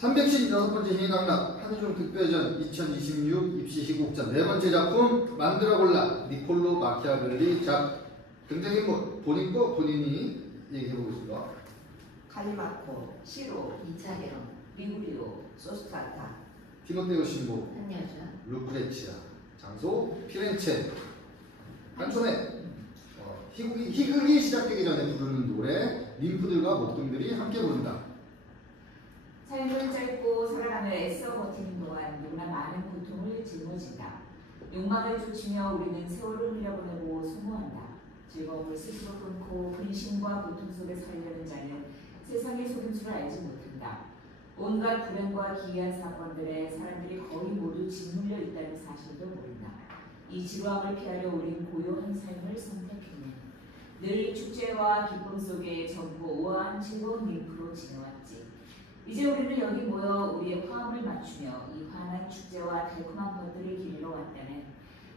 376번째 희망락 한우중 특별전 2026 입시 희곡전 네 번째 작품 만들어 골라 니콜로 마키아벨리 작 등장인물 본인이 얘기해보고 있습니다. 칼리마코, 시로, 이차게론, 리구리오, 소스타타, 티모테오 신부, 한여자, 루크레치아, 장소 피렌체. 한손에 희극이 시작되기 전에 부르는 노래 림프들과 목동들이 함께 부른다. 삶은 짧고 살아가며 애써 버티는 동안 누구나 많은 고통을 짊어진다. 욕망을 쫓으며 우리는 세월을 흘려보내고 소모한다. 즐거움을 스스로 끊고 근심과 고통 속에 살려는 자는 세상의 속임수를 알지 못한다. 온갖 불행과 기이한 사건들에 사람들이 거의 모두 짓눌려 있다는 사실도 모른다. 이 지루함을 피하려 우린 고요한 삶을 선택했네. 늘 축제와 기쁨 속에 전부 우아한 즐거운 림프로 지내왔지. 이제 우리는 여기 모여 우리의 화음을 맞추며 이 환한 축제와 달콤한 것들을 기리러 왔다네.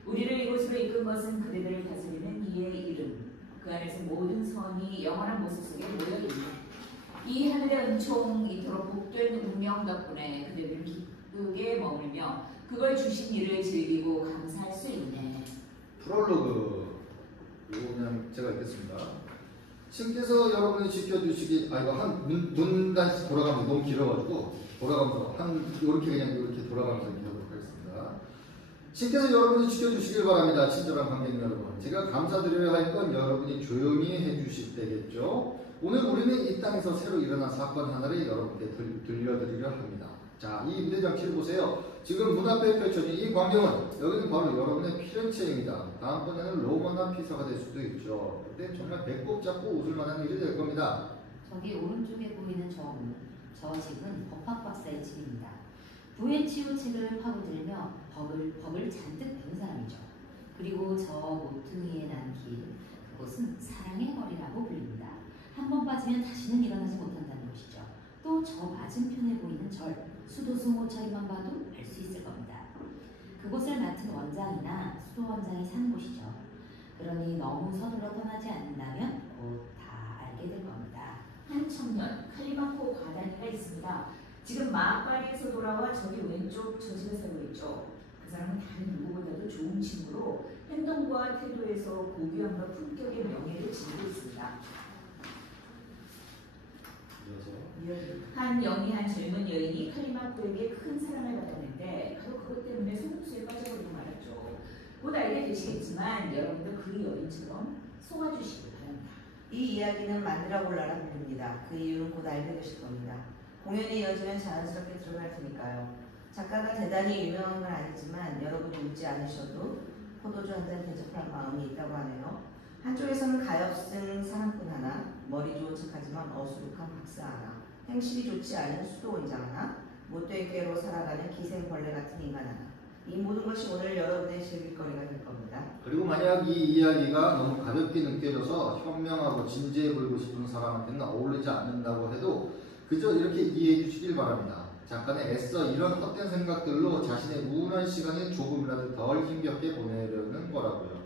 우리를 이곳으로 이끈 것은 그대들을 다스리는 이의 이름. 그 안에서 모든 선이 영원한 모습 속에 모여있네. 이 하늘의 은총, 이토록 복된 운명 덕분에 그대들은 기쁘게 머물며 그걸 주신 일을 즐기고 감사할 수 있네. 프롤로그 이거 그냥 제가 읽겠습니다. 신께서 여러분을 지켜주시기 이거 한 문단씩 돌아가면서 너무 길어가지고 돌아가면서 이렇게 돌아가면서 읽도록 하겠습니다. 신께서 여러분을 지켜주시길 바랍니다. 친절한 관객 여러분, 제가 감사드려야 할 건 여러분이 조용히 해주실 때겠죠. 오늘 우리는 이 땅에서 새로 일어난 사건 하나를 여러분께 들려드리려 합니다. 자, 이 무대장치를 보세요. 지금 문 앞에 펼쳐진 이 광경은 여기는 바로 여러분의 피렌체입니다. 다음번에는 로마나 피사가 될 수도 있죠. 그때 정말 배꼽 잡고 웃을 만한 일이 될 겁니다. 저기 오른쪽에 보이는 저 집은 법학 박사의 집입니다. 부에치오 책을 파고들며 법을 잔뜩 배운 사람이죠. 그리고 저 모퉁이에 난 길, 그곳은 사랑의 거리라고 불립니다. 한 번 빠지면 다시는 일어나지 못한다는 것이죠. 또 저 맞은편에 보이는 절, 수도승 모처리만 봐도 알 수 있을 겁니다. 그곳을 맡은 원장이나 수도원장이 사는 곳이죠. 그러니 너무 서둘러 떠나지 않는다면 곧 다 알게 될 겁니다. 한 청년, 칼리마코 과단이가 있습니다. 지금 마파리에서 돌아와 저기 왼쪽 저 집에 살고 있죠. 그 사람은 다른 누구보다도 좋은 친구로 행동과 태도에서 고귀함과 품격의 명예를 지니고 있습니다. 한 영리한 젊은 여인이 칼리마코에게 큰 사랑을 받았는데 바로 그것 때문에 속국수에 빠져버리고 말았죠. 곧 알게 되시겠지만 여러분도 그 여인처럼 속아주시기 바랍니다. 이 이야기는 만드라 골라라 불립니다. 그 이유는 곧 알게 되실 겁니다. 공연이 이어지면 자연스럽게 드러날 테니까요. 작가가 대단히 유명한 건 아니지만 여러분이 웃지 않으셔도 포도주 한 잔 대접할 마음이 있다고 하네요. 한쪽에서는 가엾은 사람꾼 하나, 머리 좋은 척하지만 어수룩한 박사 하나, 행실이 좋지 않은 수도원장 하나, 못된 꾀로 살아가는 기생벌레 같은 인간 하나. 이 모든 것이 오늘 여러분의 즐길거리가 될 겁니다. 그리고 만약 이 이야기가 너무 가볍게 느껴져서 현명하고 진지해 보이고 싶은 사람한테는 어울리지 않는다고 해도 그저 이렇게 이해해 주시길 바랍니다. 작가는 애써 이런 헛된 생각들로 자신의 우울한 시간을 조금이라도 덜 힘겹게 보내려는 거라고요.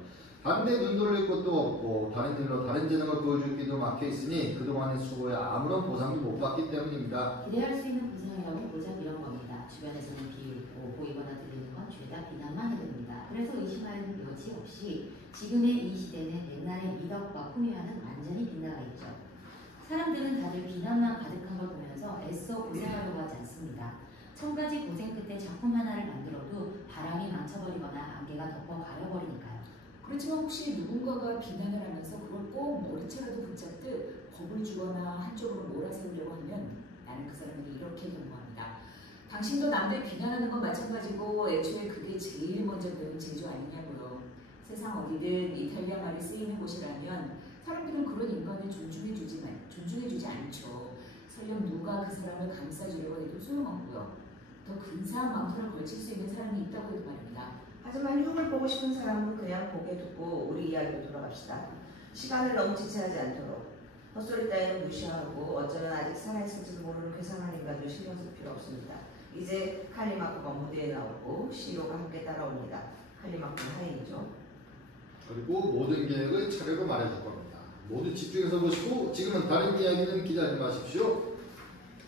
다른데 눈 돌릴 것도 없고 다른 일로 다른 재능을 보여줄 길도 막혀있으니 그동안의 수고에 아무런 보상도 못 받기 때문입니다. 기대할 수 있는 보상이라고 고작 이런 겁니다. 주변에서는 비웃고 보이거나 들리는 건 죄다 비난만 해됩니다. 그래서 의심할 여지 없이 지금의 이 시대는 옛날의 미덕과 풍요와는 완전히 빗나가 있죠. 사람들은 다들 비난만 가득한 걸 보면서 애써 고생하려고 하지 않습니다. 1000가지 고생 끝에 작품 하나를 만들어도 바람이 망쳐버리거나 안개가 덮어 가려버리니까요. 그렇지만 혹시 누군가가 비난을 하면서 그걸 꼭 머리채라도 붙잡듯 겁을 주거나 한쪽으로 몰아세우려고 하면 나는 그 사람에게 이렇게 경고합니다. 당신도 남들 비난하는 건 마찬가지고 애초에 그게 제일 먼저 배운 재주 아니냐고요. 세상 어디든 이탈리아 말이 쓰이는 곳이라면 사람들은 그런 인간을 존중해주지 않죠. 설령 누가 그 사람을 감싸주려고 해도 소용없고요. 더 근사한 망토를 걸칠 수 있는 사람이 있다고 해도 말입니다. 하지만 흉을 보고 싶은 사람은 그냥 고개 두고 우리 이야기로 돌아갑시다. 시간을 너무 지체하지 않도록. 헛소리 따위는 무시하고 어쩌면 아직 살아있을지도 모르는 괴상한 인간들 신경 쓸 필요 없습니다. 이제 칼리마코가 무대에 나오고 시로가 함께 따라옵니다. 칼리마코는 하인이죠. 그리고 모든 계획을 차례로 말해줄 겁니다. 모두 집중해서 보시고 지금은 다른 이야기는 기대하지 마십시오.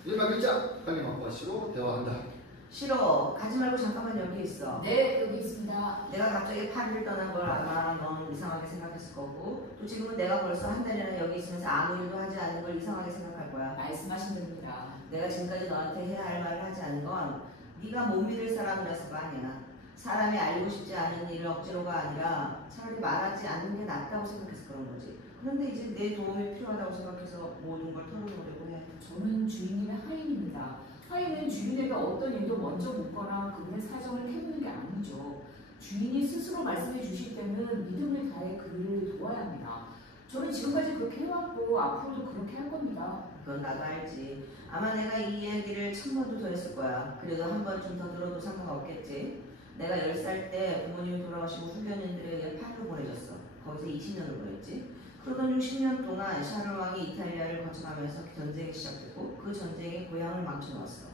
1박 글자 빨리 마과 씨로 대화한다. 싫어. 가지 말고 잠깐만 여기 있어. 네, 여기 있습니다. 내가 갑자기 파리를 떠난 걸 아마 넌 이상하게 생각했을 거고 또 지금은 내가 벌써 한 달이나 여기 있으면서 아무 일도 하지 않는 걸 이상하게 생각할 거야. 말씀하신 대로입니다. 내가 지금까지 너한테 해야 할 말을 하지 않은 건 네가 못 믿을 사람이라서가 아니야. 사람이 알고 싶지 않은 일을 억지로가 아니라 차라리 말하지 않는 게 낫다고 생각해서 그런 거지. 그런데 이제 내 도움이 필요하다고 생각해서 모든 걸 털어놓으려고 해. 저는 주인님의 하인입니다. 하인은 주인에게 어떤 일도 먼저 묻거나 그분의 사정을 캐묻는 게 아니죠. 주인이 스스로 말씀해 주실 때는 믿음을 다해 그를 도와야 합니다. 저는 지금까지 그렇게 해왔고 앞으로도 그렇게 할 겁니다. 그건 나도 알지. 아마 내가 이 이야기를 1000번도 더 했을 거야. 그래도 한 번쯤 더 들어도 상관없겠지. 내가 10살 때 부모님이 돌아가시고 후견인들에게 파리로 보내졌어. 거기서 20년을 보냈지. 그러던 중 10년 동안 샤를 왕이 이탈리아를 거쳐가면서 전쟁이 시작됐고 그 전쟁이 고향을 망쳐놓았어.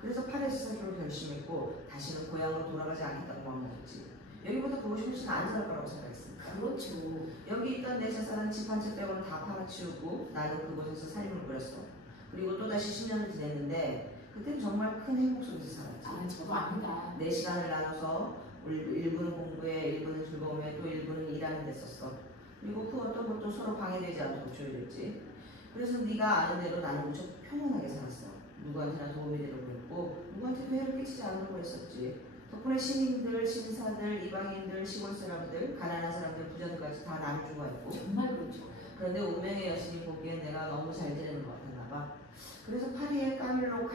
그래서 파리에서 살기로 결심했고 다시는 고향으로 돌아가지 않겠다고 마음먹었지. 여기보다 그곳이 훨씬 안전할 거라고 생각했으니까. 그렇죠. 여기 있던 내 재산은 집 한 채 빼고는 다 팔아치우고 나는 그곳에서 삶을 꾸렸어. 그리고 또다시 10년을 지냈는데 그땐 정말 큰 행복 속에서 살았지. 아, 저도 압니다. 내 시간을 나눠서 일부는 공부에, 일부는 즐거움에, 또 일부는 일하는 데 썼어. 그리고 그 어떤 것도 서로 방해되지 않도록 조율했지. 그래서 네가 아는 대로 나는 무척 평온하게 살았어. 누구한테나 도움이 되려고 했고 누구한테도 해를 끼치지 않으려고 했었지. 덕분에 시민들, 신사들, 이방인들, 시골 사람들, 가난한 사람들, 부자들까지 다 나를 좋아했고. 정말 그렇죠. 그런데 운명의 여신이 보기엔 내가 너무 잘 지내는 것 같았나 봐. 그래서 파리에 까밀로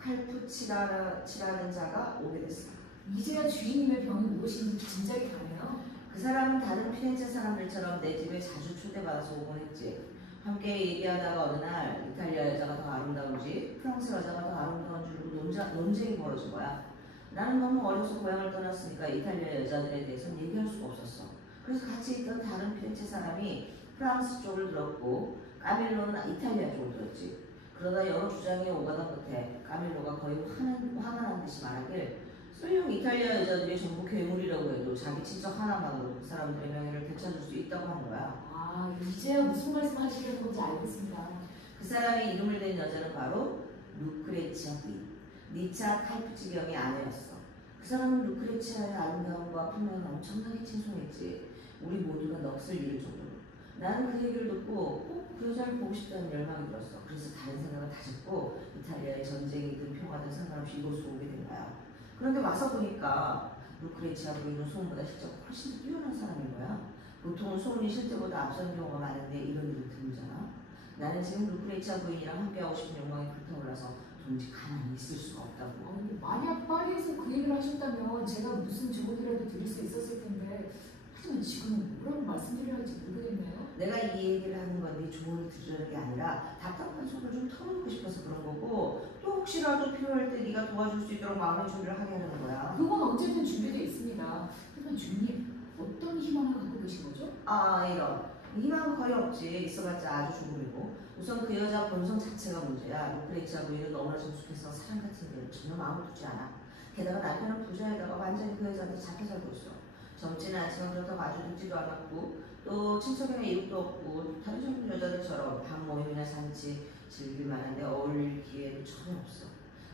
칼푸치라는 자가 오게 됐어. 이제야 주인님의 병이 무엇인지 짐작이 가네요. 그 사람은 다른 피렌체 사람들처럼 내 집에 자주 초대받아서 오곤 했지. 함께 얘기하다가 어느 날 이탈리아 여자가 더 아름다운지 프랑스 여자가 더 아름다운 줄 알고 논쟁이 벌어진 거야. 나는 너무 어려서 고향을 떠났으니까 이탈리아 여자들에 대해서는 얘기할 수가 없었어. 그래서 같이 있던 다른 피렌체 사람이 프랑스 쪽을 들었고 까밀로는 이탈리아 쪽을 들었지. 그러다 여러 주장이 오가던 끝에 까밀로가 거의 화가 난 듯이 말하길 설령 이탈리아 여자들이 전부 괴물이라고 해도 자기 친척 하나만으로 그 사람들의 명예를 되찾을 수 있다고 하는 거야. 아, 이제야 무슨 말씀 하시려는 건지 알겠습니다. 그 사람이 이름을 댄 여자는 바로 루크레치아 부인, 니차 칼푸치 경의 아내였어. 그 사람은 루크레치아의 아름다움과 품명을 엄청나게 칭송했지. 우리 모두가 넋을 잃을 정도로. 나는 그 얘기를 듣고 꼭 그 여자를 보고 싶다는 열망이 들었어. 그래서 다른 생각을 다 접고 이탈리아의 전쟁이든 평화든 상관없이 이곳으로 오게 된 거야. 그런데 와서 보니까 루크레치아 부인은 소문보다 실제가 훨씬 더 뛰어난 사람인 거야. 보통은 소문이 실제보다 앞선 경우가 많은데 이런 일은 드물잖아. 나는 지금 루크레치아 부인이랑 함께하고 싶은 욕망이 불타올라서 도무지 가만히 있을 수가 없다고. 아니, 만약 파리에서 그 얘기를 하셨다면 제가 무슨 조언이라도 드릴 수 있었을 텐데 하지만 지금은 뭐라고 말씀드려야 할지 모르겠네요. 내가 이 얘기를 하는 건 네 조언을 들으려는 게 아니라 답답한 속을 좀 털어놓고 싶어서 그런 거고 또 혹시라도 필요할 때 네가 도와줄 수 있도록 마음의 준비를 하게 하는 거야. 그건 언제든 준비되어 있습니다. 하지만 주인님, 어떤 희망을 갖고 계신 거죠? 이런 희망은 거의 없지. 있어봤자 아주 조금이고. 우선 그 여자 본성 자체가 문제야. 루크레치아 부인은 너무나 정숙해서 사람 같은 데를 전혀 마음을 두지 않아. 게다가 남편은 부자에다가 완전히 그 여자한테 잡혀 살고 있어. 젊지는 않지만 그렇다고 아주 늙지도 않았고 또 친척이나 이웃도 없고 다른 젊은 여자들처럼 밥 모임이나 잔치 즐길 만한데 어울릴 기회도 전혀 없어.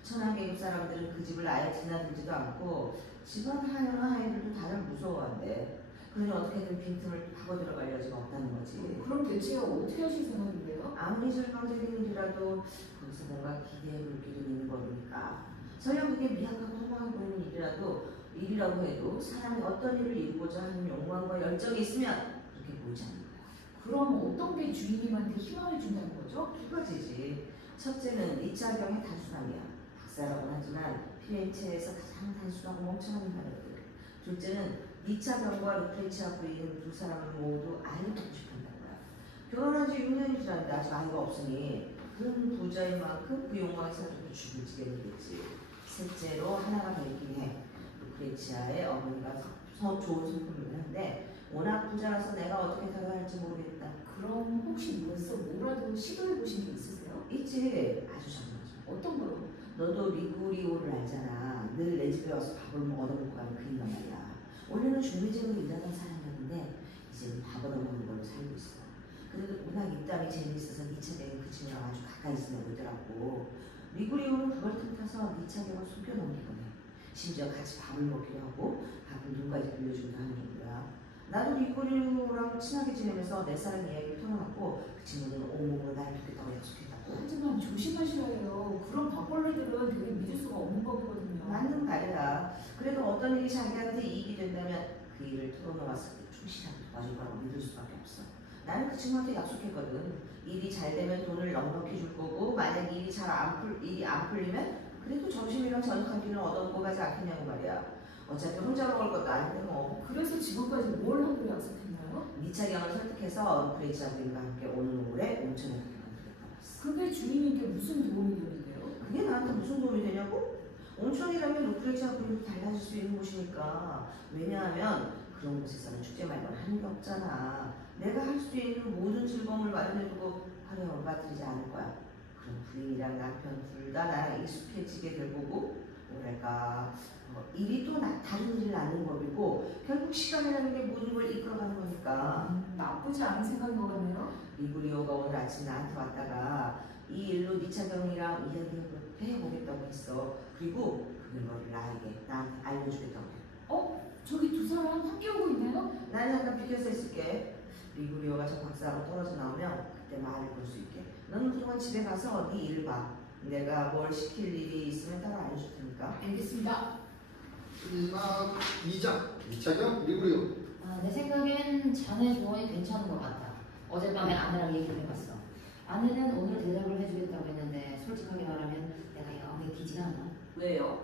천한 계급 사람들은 그 집을 아예 드나들지도 않고 집안 하녀나 하인들도 다들 무서워한대. 그러니 어떻게든 빈틈을 파고 들어갈 여지가 없다는 거지. 그럼 대체 어떻게 하실 생각인데요? 아무리 절망적인 일이라도 거기서 뭔가 기대해 볼 길은 있는 거니까. 설령 그게 미약하고 허망해 보이는 일이라고 해도 사람이 어떤 일을 이루고자 하는 욕망과 열정이 있으면 그렇게 보이지 않는 거야. 그럼 어떤 게 주인님한테 희망을 준다는 거죠? 두 가지지. 첫째는 니차경의 단순함이야. 박사라고는 하지만 피렌체에서 가장 단순하고 멍청한 인간이거든. 둘째는 니차경과 루크레치아 부인 두 사람을 모두 아이를 갖고 싶어한다는 거야. 결혼한 지 6년이 지났는데 아직 아이가 없으니 그런 부자인 만큼 그 욕망에 사람들도 죽을 지경이겠지. 셋째로 하나가 더 있긴 해. 루크레치아의 어머니가 좋은 성품이긴 한데 워낙 부자라서 내가 어떻게 다가갈지 모르겠다. 그럼 혹시 뭐라도 시도해 보신 게 있으세요? 있지. 아주 정말죠. 어떤 거요? 너도 리구리오를 알잖아. 늘 내 집에 와서 밥을 얻어먹고 가는 그 인간 말이야. 원래는 중리적으로 일하던 사람이었는데 이제는 밥 얻어먹는 걸로 살고 있어. 그래도 워낙 입담이 재미있어서 니차경이 그 친구랑 아주 가까이 지내고 있더라고. 리구리오는 그걸 틈타서 니차경을 속여 넘기곤 해. 심지어 같이 밥을 먹기도 하고 가끔 눈까지 빌려준다는 얘기야. 나도 리구리오랑 친하게 지내면서 내 사랑 이야기를 털어놨고 그 친구는 온몸으로 날 돕겠다고 약속했다고. 하지만 조심하셔야 해요. 그런 밥벌레들은 되게 믿을 수가 없는 법이거든요. 맞는 말이야. 그래도 어떤 일이 자기한테 이익이 된다면 그 일을 털어놓았을 때 충실하게 도와줄 거라고 믿을 수밖에 없어. 나는 그 친구한테 약속했거든. 일이 잘 되면 돈을 넉넉히 줄 거고 만약 일이 안 풀리면 그래도 점심이랑 저녁 한 끼는 얻어먹고 가지 않겠냐고 말이야. 어차피 혼자 먹을 것도 아닌데 뭐. 그래서 지금까지 뭘 하기로 약속했나요? 니차경을 설득해서 루크레이치 부인과 함께 오는 5월에 온천에 가게 만들었다고 했어. 그게 주인님께 무슨 도움이 되는데요? 그게 나한테 무슨 도움이 되냐고? 온천이라면 루크레이치 부인도 달라질 수 있는 곳이니까. 왜냐하면 그런 곳에서는 축제 말고는 하는 게 없잖아. 내가 할 수 있는 모든 즐거움을 마련해두고 하루에 얼마들이지 않을 거야. 그럼 부인이랑 남편 둘 다 나랑 익숙해지게 될 거고 뭐랄까 일이 또 다른 일을 나누는 법이고 결국 시간이라는 게 모든 걸 이끌어가는 거니까. 나쁘지 않은 생각인 것 같네요. 리구리오가 오늘 아침 나한테 왔다가 이 일로 니차경이랑 이야기해보겠다고 했어. 그리고 그걸 나한테 알려주겠다고 해. 저기 두 사람 함께 오고 있네요? 나는 잠깐 비켜서 있을게. 리구리오가 저 박사하고 떨어져 나오면 그때 말을 걸 수 있게. 너는 그동안 집에 가서 네 일을 봐. 내가 뭘 시킬 일이 있으면 따로 알려줄 테니까. 알겠습니다. 마지막 2장 이차경 리구리오. 내 생각엔 자네 조언이 괜찮은 것 같다. 어젯밤에 아내랑 얘기를 해봤어. 아내는 오늘 대답을 해주겠다고 했는데 솔직하게 말하면 내가 영 믿기지가 않아. 왜요?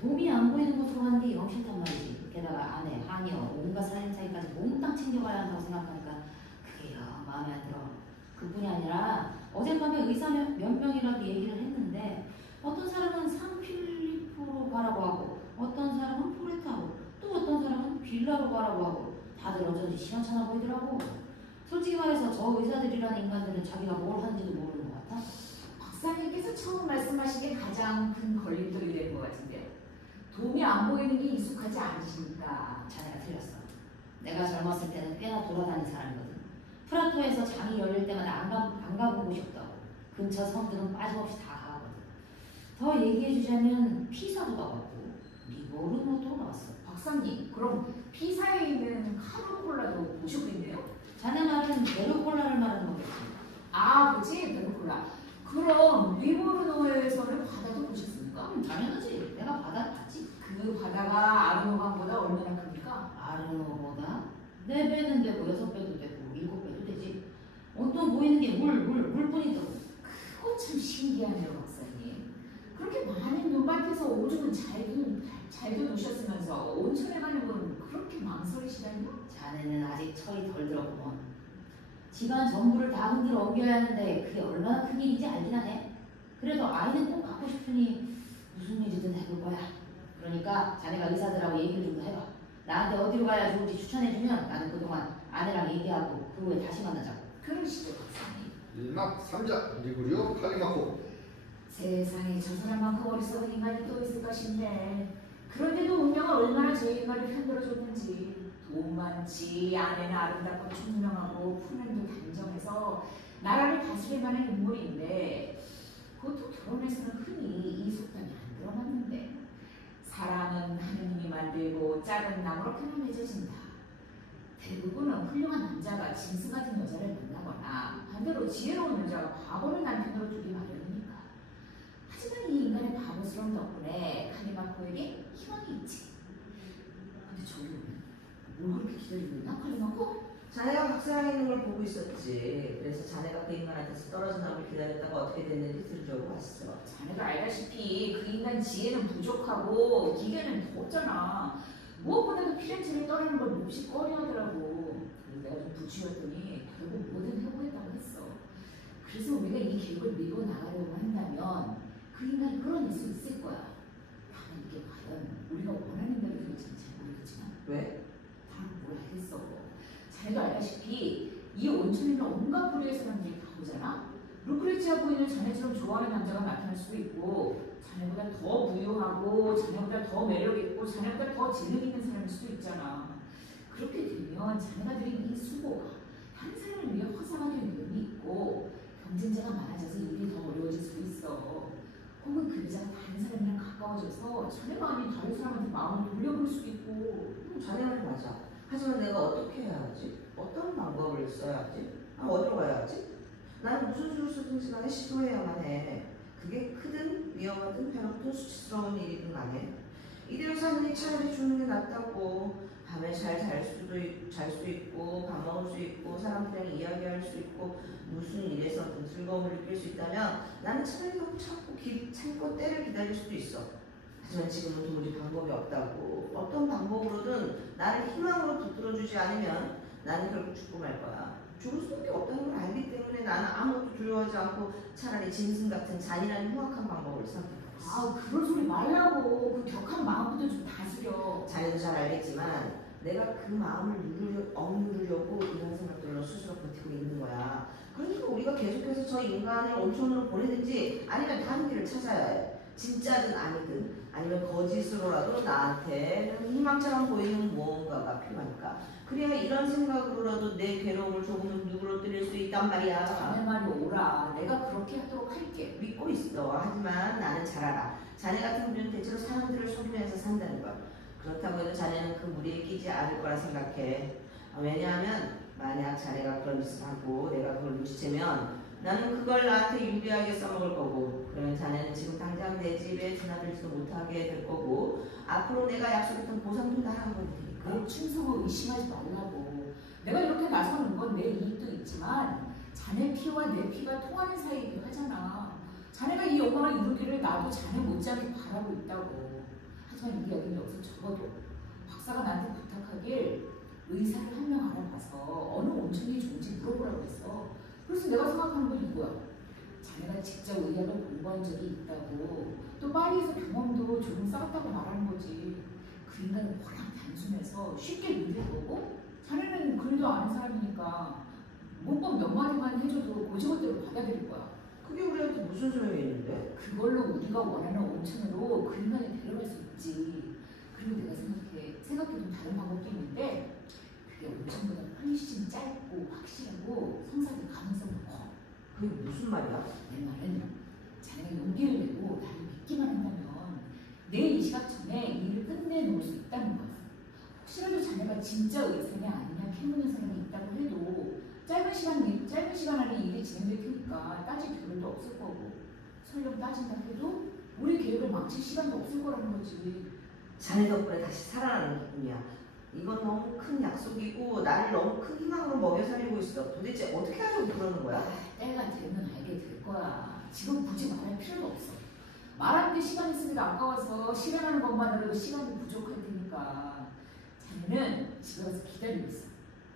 도움이 안 보이는 곳으로 가는 게 영 싫단 말이지. 게다가 아내, 한여, 온갖 사인사이까지 몽땅 챙겨가야 한다고 생각하니까 그게 영 마음에 안 들어. 그뿐이 아니라 어젯밤에 의사 몇 명이라도 얘기를 했는데 어떤 사람은 상필리포로 가라고 하고 어떤 사람은 포레타로 또 어떤 사람은 빌라로 가라고 하고 다들 어쩐지 시원찮아 보이더라고. 솔직히 말해서 저 의사들이라는 인간들은 자기가 뭘 하는지도 모르는 것 같아. 박사님께서 처음 말씀하신 게 가장 큰 걸림돌이 될 것 같은데요. 도움이 안 보이는 게 익숙하지 않으시니까. 자네가 틀렸어. 내가 젊었을 때는 꽤나 돌아다닌 사람이거든. 프라토에서 장이 열릴 때마다 안 가본 곳이 없다고. 근처 섬들은 빠짐없이 다 가거든. 더 얘기해주자면 피사도 가봤고 리보르노도 가봤어. 박사님, 그럼 피사에 있는 카르콜라도 보시고 있네요? 자네 말은 베르콜라를 말하는 거겠지. 그치, 베르콜라. 그럼 리보르노에서는 바다도 보셨습니까? 당연하지. 내가 바다를 봤지. 그 바다가 아르노강보다 얼마나 큽니까? 아르노보다 4배는 되고 6배도 되고 7배도 되지. 온통 보이는 게 물뿐이더라고. 그거 참 신기하네요, 박사님. 그렇게 많은 눈밭에서 오줌은 잘도 놓으셨으면서 온천에 가는 건 그렇게 망설이시다니요? 자네는 아직 철이 덜 들었구먼. 집안 전부를 다 흔들어 옮겨야 하는데 그게 얼마나 큰 일인지 알긴 하네. 그래도 아이는 꼭 갖고 싶으니 무슨 일이든 해볼 거야. 그러니까 자네가 의사들하고 얘기를 좀 더 해봐. 나한테 어디로 가야 좋을지 추천해주면 나는 그동안 아내랑 얘기하고 그 후에 다시 만나자고. 그러시죠, 박사님. 1막 3장 리구리오 칼리마코. 세상에 저 사람만큼 어리석은 인간이 또 있을 것인데 그런데도 운명은 얼마나 제 인간을 편들어줬는지. 돈 많지, 아내는 아름답고 총명하고 품행도 단정해서 나라를 다스릴 만한 인물인데 그것도 결혼해서는 흔히 이 속담이 안 들어맞는데 사람은 하느님이 만들고 짝은 나무렇게나 맺어진다. 대부분은 훌륭한 남자가 짐승 같은 여자를 만나거나 반대로 지혜로운 여자가 바보를 남편으로 두기 마련이니까. 하지만 이 인간의 바보스러움 덕분에 칼리마코에게 희망이 있지. 근데 저기 오면 뭘 그렇게 기다리고 있나, 칼리마코? 자네가 박사랑 있는 걸 보고 있었지. 그래서 자네가 그 인간한테서 떨어져 나오길 기다렸다가 어떻게 됐는지 들으려고 왔어. 자네가 알다시피 그 인간 지혜는 부족하고 기계는 더 없잖아. 무엇보다도 피렌체를 떠나는 걸 몹시 꺼려하더라고. 그래서 내가 좀 부추겼더니 결국 뭐든 해보겠다고 했어. 그래서 우리가 이 계획을 밀고 나가려고 한다면 그 인간이 끌어낼 수 있을 거야. 다만 이게 과연 우리가 원하는 대로 될지는 잘 모르겠지만 왜? 다른 뭘 알겠어. 자네도 알다시피 이 온천에는 온갖 부류의 사람들이 다 오잖아. 루크레치아 부인을 자네처럼 좋아하는 남자가 나타날 수도 있고 자네보다 더 부유하고 자네보다 더 매력있고 자네보다 더 재능 있는 사람일 수도 있잖아. 그렇게 되면 자네가 들인 이 수고가 다른 사람을 위해 화사가 될 위험이 있고 경쟁자가 많아져서 일이 더 어려워질 수도 있어. 가까워져서 자네가 아닌 다른 사람한테 마음을 돌려볼 수도 있고. 자네 말이 맞아. 하지만 내가 어떻게 해야 하지? 어떤 방법을 써야 하지? 어디로 가야 하지? 나는 무슨 수를 쓰든지 간에 시도해야만 해. 그게 크든 위험하든 괴롭든 수치스러운 일이든 간에 이대로 사느니 차라리 죽는 게 낫다고. 밤에 잘 잘 수 있고 밥 먹을 수 있고 사람들이랑 이야기할 수 있고 무슨 일에서든 즐거움을 느낄 수 있다면 나는 차라리 너무 참고 때를 기다릴 수도 있어. 하지만 지금은 도무지 방법이 없다고. 어떤 방법으로든 나를 희망으로 붙들어주지 않으면 나는 결국 죽고 말 거야. 죽을 수밖에 없다는 걸 알기 때문에 나는 아무것도 두려워하지 않고 차라리 짐승 같은 잔인한 흉악한 방법을 선택하고 있어. 그런 소리 말라고. 그 격한 마음부터 좀 다스려. 자네도 잘 알겠지만 내가 그 마음을 억누르려고 이런 생각들로 스스로 버티고 있는 거야. 그러니까 우리가 계속해서 저 인간을 온천으로 보내든지 아니면 다른 길을 찾아야 해. 진짜든 아니든 아니면 거짓으로라도 나한테는 희망처럼 보이는 무언가가 필요하니까. 그래야 이런 생각으로라도 내 괴로움을 조금은 누그러뜨릴 수 있단 말이야. 자네 말이 옳아. 내가 그렇게 하도록 할게. 믿고 있어. 하지만 나는 잘 알아. 자네 같은 우리는 대체로 사람들을 속이면서 산다는 걸. 그렇다고 해도 자네는 그 무리에 끼지 않을 거라 생각해. 왜냐하면 만약 자네가 그런 짓을 하고 내가 그걸 눈치채면 나는 그걸 나한테 유리하게 써먹을 거고, 그러면 자네는 지금 당장 내 집에 드나들지도 못하게 될 거고, 앞으로 내가 약속했던 보상도 다 한 걸 테니까. 내 충성을 의심하지 말라고. 내가 이렇게 나서는 건 내 이익도 있지만 자네 피와 내 피가 통하는 사이이기도 하잖아. 자네가 이 영광을 이루기를 나도 자네 못지않게 바라고 있다고. 하지만 이 이야기는 여기서 접어도 박사가 나한테 부탁하길 의사를 한 명 알아봐서 어느 온천이 좋은지 물어보라고 했어. 그래서 내가 생각하는 건 이거야. 자네가 직접 의학을 공부한 적이 있다고, 또 파리에서 경험도 조금 쌓았다고 말하는 거지. 그 인간은 워낙 단순해서 쉽게 믿을 거고, 자네는 그래도 아는 사람이니까 문법 몇 마디만 해줘도 고지것대로 받아들일 거야. 그게 우리한테 무슨 소용이 있는데? 그걸로 우리가 원하는 온천으로 그 인간을 데려갈 수 있지. 그리고 내가 생각해둔 다른 방법도 있는데, 그게 온천보다 훨씬 짧고 확실하고 성사될 가능성이 커. 그게 무슨 말이야? 내 말은 자네가 용기를 내고 나를 믿기만 한다면 내일 이 시각 전에 이 일을 끝내놓을 수 있다는 거야. 혹시라도 자네가 진짜 의사냐 아니냐 캐묻는 사람이 있다고 해도 짧은 시간 안에 일이 진행될 테니까 따질 필요도 없을 거고, 설령 따진다 해도 우리 계획을 망칠 시간도 없을 거라는 거지. 자네 덕분에 다시 살아나는 기분이야. 이건 너무 큰 약속이고 나를 너무 큰 희망으로 먹여 살리고 있어. 도대체 어떻게 하려고 그러는 거야? 때가 되면 알게 될 거야. 지금 굳이 말할 필요도 없어. 말하는데 시간이 쓰기가 아까워서 실행하는 것만으로도 시간이 부족할 테니까 자네는 집에 가서 기다리고 있어.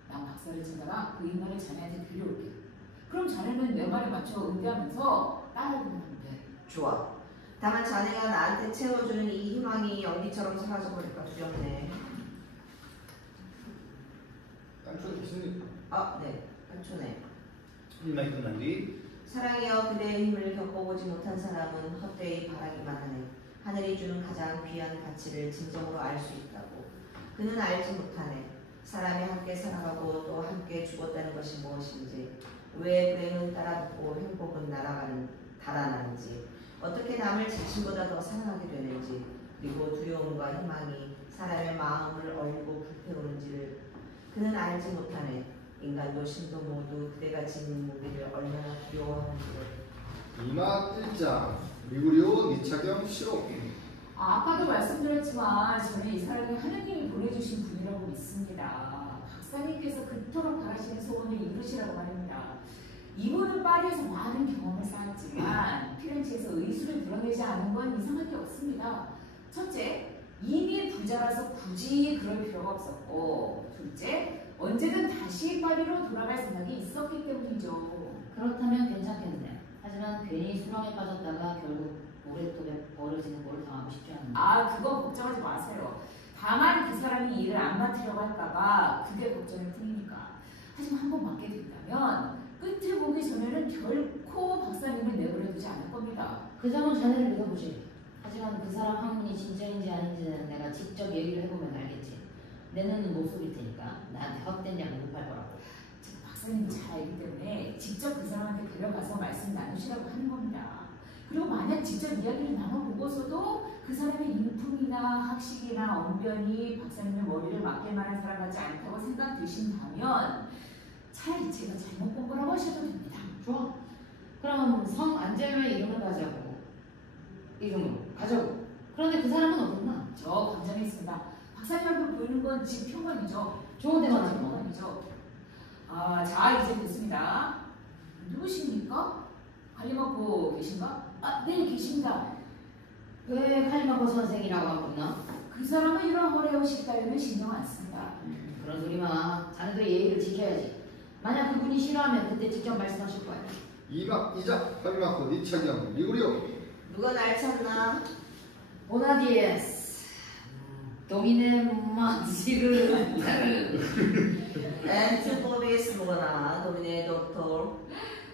난 박사를 찾아가 그 인간을 자네한테 데려올게. 그럼 자네는 내 말에 맞춰 응대하면서 따라오면 돼. 좋아. 다만 자네가 나한테 채워주는 이 희망이 연기처럼 사라져버릴까 두렵네. 깡총 계십니까? 네. 한촌에. 일만이 끝난 뒤 사랑이여, 그대의 힘을 겪어보지 못한 사람은 헛되이 바라기만 하네. 하늘이 주는 가장 귀한 가치를 진정으로 알 수 있다고. 그는 알지 못하네. 사람이 함께 살아가고 또 함께 죽었다는 것이 무엇인지, 왜 불행은 따라붙고 행복은 달아나는지, 어떻게 남을 자신보다 더 사랑하게 되는지, 그리고 두려움과 희망이 사람의 마음을 얼고 불태우는지를 그는 알지 못하네. 인간도 신도 모두 그대가 지닌 무기를 얼마나 두려워하는지를. 이막 1장 리구리오 니차경 시록. 아까도 말씀드렸지만 저는 이 사람이 하느님이 보내주신 분이라고 믿습니다. 박사님께서 그토록 바라시는 소원을 이루시라고 말입니다. 이분은 파리에서 많은 경험을 쌓았지만 피렌체에서 의술을 드러내지 않은 건 이상할 게 없습니다. 첫째, 이미 부자라서 굳이 그럴 필요가 없었고, 둘째, 언제든 다시 파리로 돌아갈 생각이 있었기 때문이죠. 그렇다면 괜찮겠네. 하지만 괜히 수렁에 빠졌다가 결국 모래톱에 버려지는 꼴을 당하고 싶지 않은데. 그거 걱정하지 마세요. 다만 그 사람이 일을 안 맡으려고 할까봐 그게 걱정일 뿐이니까. 하지만 한번 맡게 된다면 끝을 보기 전에는 결코 박사님을 내버려두지 않을 겁니다. 그 점은 자네를 믿어보지. 하지만 그 사람 학문이 진짜인지 아닌지는 내가 직접 얘기를 해보면 알겠지. 내 눈은 못 속일 테니까 나한테 헛된 약을 못 팔 거라고. 제가 박사님이 잘 알기 때문에 직접 그 사람한테 데려가서 말씀 나누시라고 하는 겁니다. 그리고 만약 직접 이야기를 나눠보고서도 그 사람의 인품이나 학식이나 언변이 박사님의 머리를 맡길 만한 사람 같지 않다고 생각되신다면 차라리 제가 잘못 본 거라고 하셔도 됩니다. 좋아. 그럼 성 안재명의 이름을 가자고. 이름을 가자고. 그런데 그 사람은 어딨나? 저 광장에 있습니다. 박사님 얼굴 보이는 건 집 평관이죠. 좋은 데만 집 하는 거. 평관이죠. 자 이제 됐습니다. 누구십니까? 관리 맡고 계신가? 네 계십니다. 왜 칼리마코 선생이라고 하구나? 그 사람은 이런 허례없이 따위는 신경 안 씁니다. 그런 소리 마. 자네도 예의를 지켜야지. 만약 그분이 싫어하면 그때 직접 말씀하실 거야. 이자 할리마코 니차경 리구리오. 누가 날 찾나? 보나디에스. 도미네 마지르. 엔트포비스 뭐나 도미네 doktor.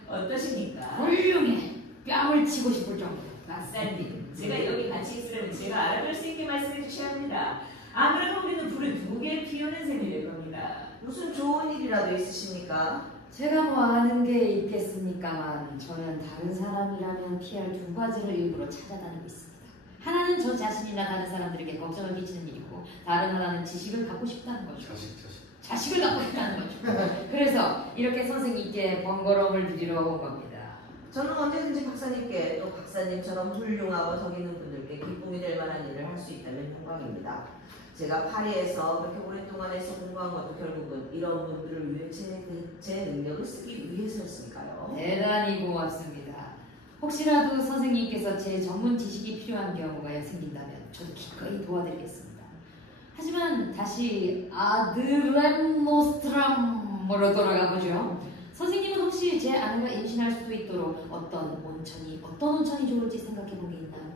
어떠십니까? 훌륭해. 뺨을 치고 싶을 정도. 박사님, 제가 여기 같이 있으려면 제가 알아볼 수 있게 말씀해 주셔야 합니다. 안 그래도 우리는 불을 2개 피우는 셈이 될 겁니다. 무슨 좋은 일이라도 있으십니까? 제가 뭐 아는 게 있겠습니까만 저는 다른 사람이라면 피할 2가지를 일부러 찾아다니고 있습니다. 하나는 저 자신이나 다른 사람들에게 걱정을 끼치는 일이고 다른 하나는 지식을 갖고 싶다는 거죠. 자식을 갖고 싶다는 거죠. 그래서 이렇게 선생님께 번거로움을 드리러 온 겁니다. 저는 언제든지 박사님께 또 박사님처럼 훌륭하고 덕 있는 분들께 기쁨이 될 만한 일을 할 수 있다면 영광입니다. 제가 파리에서 그렇게 오랫동안 해서 공부한 것도 결국은 이런 분들을 위해 제 능력을 쓰기 위해서였으니까요. 대단히 고맙습니다. 혹시라도 선생님께서 제 전문 지식이 필요한 경우가 생긴다면 저도 기꺼이 도와드리겠습니다. 하지만 다시 아드렘노스트람으로 돌아가보죠. 선생님은 혹시 제 아내가 임신할 수도 있도록 어떤 온천이 좋을지 생각해본 게 있나요?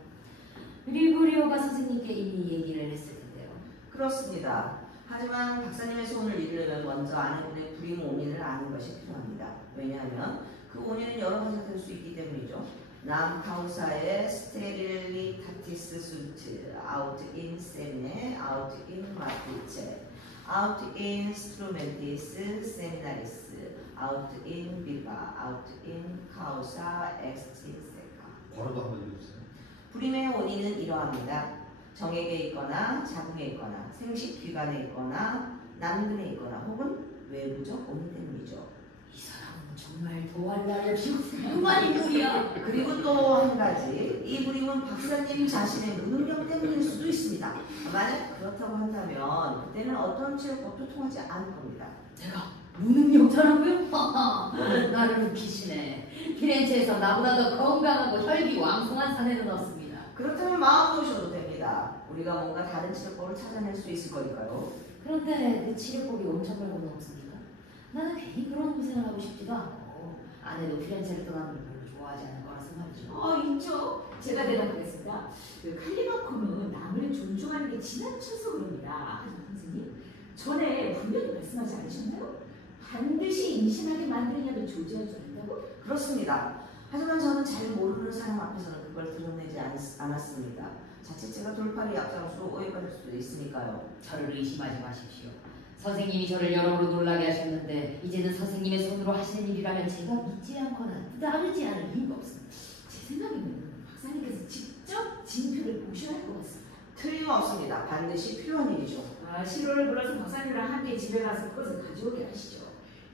리구리오가 선생님께 이미 얘기를 했을 텐데요. 그렇습니다. 하지만 박사님의 소원을 이루려면 먼저 아내분의 불임 원인을 아는 것이 필요합니다. 왜냐하면 그 원인은 여러 가지가 될 수 있기 때문이죠. 남 카우사의 스테릴리타티스 순트, 아우트 인 세미네, 아우트 인 마티체, 아우트 인 스트루멘티스 세미나리스, 아우트 인 비바, 아우트 인 카우사 엑스틴세카. 바로도 한번 읽어주세요. 불임의 원인은 이러합니다. 정액에 있거나 자궁에 있거나 생식기관에 있거나 난근에 있거나 혹은 외부적 원인 때문이죠. 이 사람은 정말 도할 나를 비우만 인물이야. 그리고 또 한 가지, 이 불임은 박사님 자신의 무능력 때문일 수도 있습니다. 만약 그렇다고 한다면 그때는 어떤 치료법도 통하지 않을 겁니다. 내가 무능력자라고요? 나를 웃기시네. 피렌체에서 나보다 더 건강하고 혈기 왕성한 사내는 없습니다. 그렇다면 마음 놓으셔도 됩니다. 우리가 뭔가 다른 치료법을 찾아낼 수 있을 거니까요. 그런데 그 치료법이 온천 말고는 없습니까? 나는 괜히 그런 고생을 하고 싶지도 않고 아내도 피렌체를 떠나는 걸 별로 좋아하지 않을 거라서 말이죠. 있죠. 제가 대답하겠습니다. 그 칼리마코는 남을 존중하는 게 지나쳐서 그럽니다. 선생님, 전에 분명히 말씀하지 않으셨나요? 반드시 임신하게 만드는 약을 조지하지 않는다고? 그렇습니다. 하지만 저는 잘 모르는 사람 앞에서는 그걸 드러내지 않았습니다. 자칫 제가 돌팔이 약장수로 오해받을 수도 있으니까요. 저를 의심하지 마십시오. 선생님이 저를 여러모로 놀라게 하셨는데 이제는 선생님의 손으로 하시는 일이라면 제가 믿지 않거나 따르지 않을 이유가 없습니다. 제 생각에는 박사님께서 직접 진표를 보셔야 할 것 같습니다. 틀림없습니다. 반드시 필요한 일이죠. 시로를 불러서 박사님이랑 함께 집에 가서 그것을 가져오게 하시죠.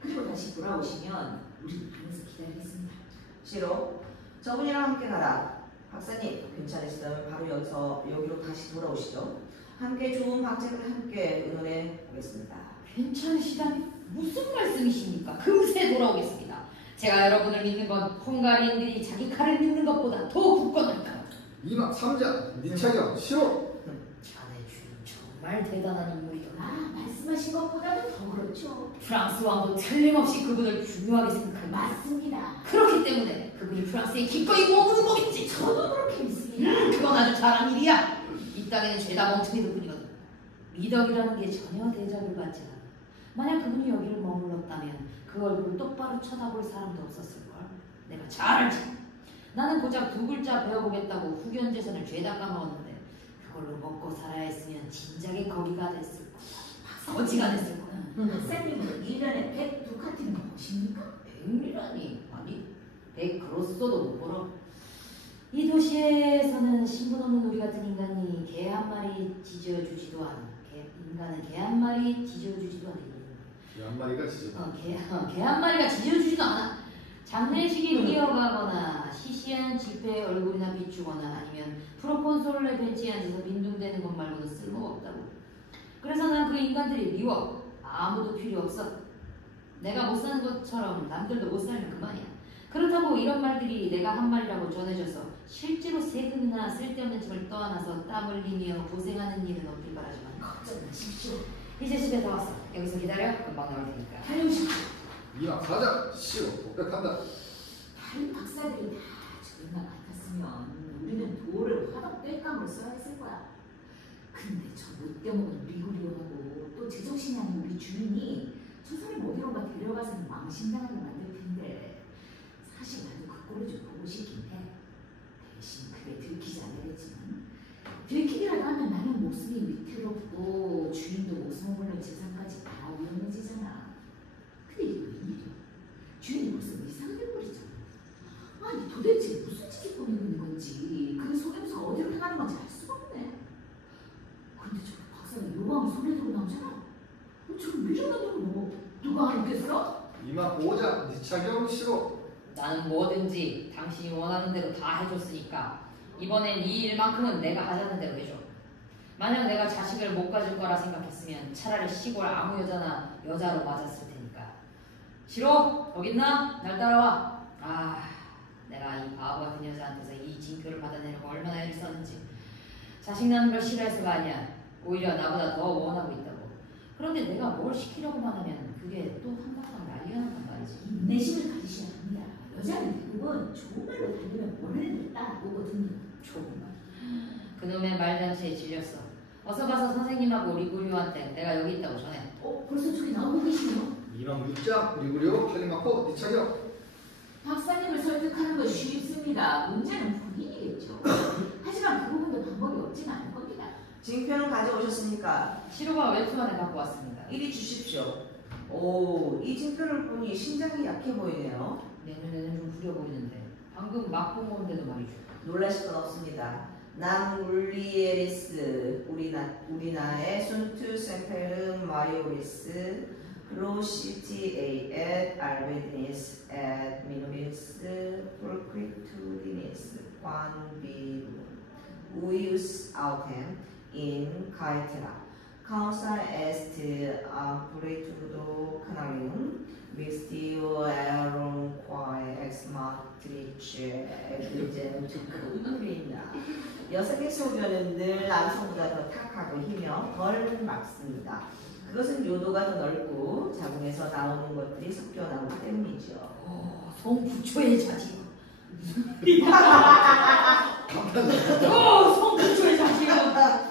그리고 다시 돌아오시면 우리는 방에서 기다리겠습니다. 시로, 저분이랑 함께 가라. 박사님, 괜찮으시다면 바로 여기로 다시 돌아오시죠. 함께 좋은 방책을 함께 의논해 보겠습니다. 괜찮으시다니 무슨 말씀이십니까? 금세 돌아오겠습니다. 제가 여러분을 믿는 건 헝가리인들이 자기 칼을 믿는 것보다 더 굳건할까요? 이막 3자 니차경 시로. 자네 주인 정말 대단한 인물이었나? 말씀하신 것보다는 더 그렇죠. 프랑스 왕도 틀림없이 그분을 중요하게 생각합니다. 맞습니다. 그렇기 때문에 그분이 프랑스에 기꺼이 머무는 거겠지. 저도 그렇게 믿습니다. 그건 아주 잘한 일이야. 이 땅에는 죄다 멍청이들 뿐이거든. 미덕이라는 게 전혀 대접을 받지 않아. 만약 그분이 여기를 머물렀다면 그 얼굴을 똑바로 쳐다볼 사람도 없었을걸. 내가 잘 알지. 나는 고작 2글자 배워보겠다고 후견재산을 죄다 까먹었는데 그걸로 먹고 살아야 했으면 진작에 거기가 됐을 거야. 거지가 됐을 거야. 박사님은 1년에 100두카티는 버십니까? 100이라니? 아니 100 그로써도 못 벌어. 이 도시에서는 신분 없는 우리 같은 인간이 개 한 마리 지져주지도 않아. 인간은 개 한 마리 지져주지도 않아. 한 마리가 지져. 개 한 마리가 지져주지도 않아. 장례식에 뛰어가거나 시시한 집회에 얼굴이나 비추거나 아니면 프로콘솔의 벤치에 앉아서 민둥대는 것 말고는 쓸모가 없다고. 그래서 난 그 인간들이 미워. 아무도 필요 없어. 내가 못 사는 것처럼 남들도 못 살면 그만이야. 그렇다고 이런 말들이 내가 한 말이라고 전해져서 실제로 세금이나 쓸데없는 짐을 떠안아서 땀 흘리며 고생하는 일은 없길 바라지만 걱정 마십시오. 이제 집에 다 왔어. 여기서 기다려. 금방 나올 테니까. 다녀오십시오. 이만 가자. 싫어. 독백한다. 다른 박사들이 다 저것만 같았으면 우리는 돌을 화덕 땔감으로 써야했을 거야. 근데 저 못되먹은 리구리오하고 또 제정신이 아닌 우리 주인이 저 사람 어디론가 데려가서는 망신당하게 만들 텐데 사실 나도 그 꼴을 좀 보고 싶긴 해. 대신 그게 들키지 않으겠지만 들키기라도 하면 나는 목숨이 위태롭고 주인도 목숨을 걸는 재산까지 다 위험해지잖아. 근데 이게 웬일이야? 주인이 벌써 이상하게 버리잖아. 아니 도대체 무슨 짓을 꾸미고 있는 건지 그 속임수가 어디로 향하는 건지 알 수가 없네. 근데 저기 박사가 요방을 손에 들고 나오잖아. 저런 미련한 놈을 누가 알겠어? 이만 보자. 네 착용 싫어. 나는 뭐든지 당신이 원하는 대로 다 해줬으니까 이번엔 이 일만큼은 내가 하자는 대로 해줘. 만약 내가 자식을 못 가질 거라 생각했으면 차라리 시골 아무 여자나 여자로 맞았을 테니까. 싫어? 거기 있나? 날 따라와. 아, 내가 이 바보 같은 여자한테서 이 징표를 받아내려고 얼마나 애를 썼는지. 자식 낳는 걸 싫어해서가 아니야. 오히려 나보다 더 원하고 있다고. 그런데 내가 뭘 시키려고만 하면 그게 또 한바탕 난리가 난단 말이지. 인내심을 가지셔야 합니다. 여자는 대부분 좋은 말로 달리면 원하는 대로 따라오거든요. 좋은 말. 그놈의 말잔치에 질렸어. 어서 가서 선생님하고 리구리오한테 내가 여기 있다고 전해. 벌써 저기 나오고 계시네요. 이만 묻자. 리구리오 팔리 맞고 네 착용. 박사님을 설득하는 건 쉽습니다. 문제는 본인이겠죠. 하지만 그 부분도 방법이 없진 않을 겁니다. 징표는 가져오셨습니까? 시로가 외투 안에 갖고 왔습니다. 이리 주십시오. 오, 이 징표를 보니 신장이 약해 보이네요. 내 눈에는 좀 구려 보이는데 방금 막 본 건데도 말이죠. 놀라실 건 없습니다. 남울리에리스 우리나의 순투 생페르 마리오리스 로시티에이 앳 알베니스 앳 미노비스 폴크리투리니스 관비루 우이우스 아우템 인 카이테라 causa est amplitudo canalium mixtio erum quae ex matrice evidentum. 여성의 소변은 늘 남성보다 더 탁하고 희며 덜 막습니다. 그것은 요도가 더 넓고 자궁에서 나오는 것들이 섞여 나오기 때문이죠. 성부초의 자식. 성부초의 자식.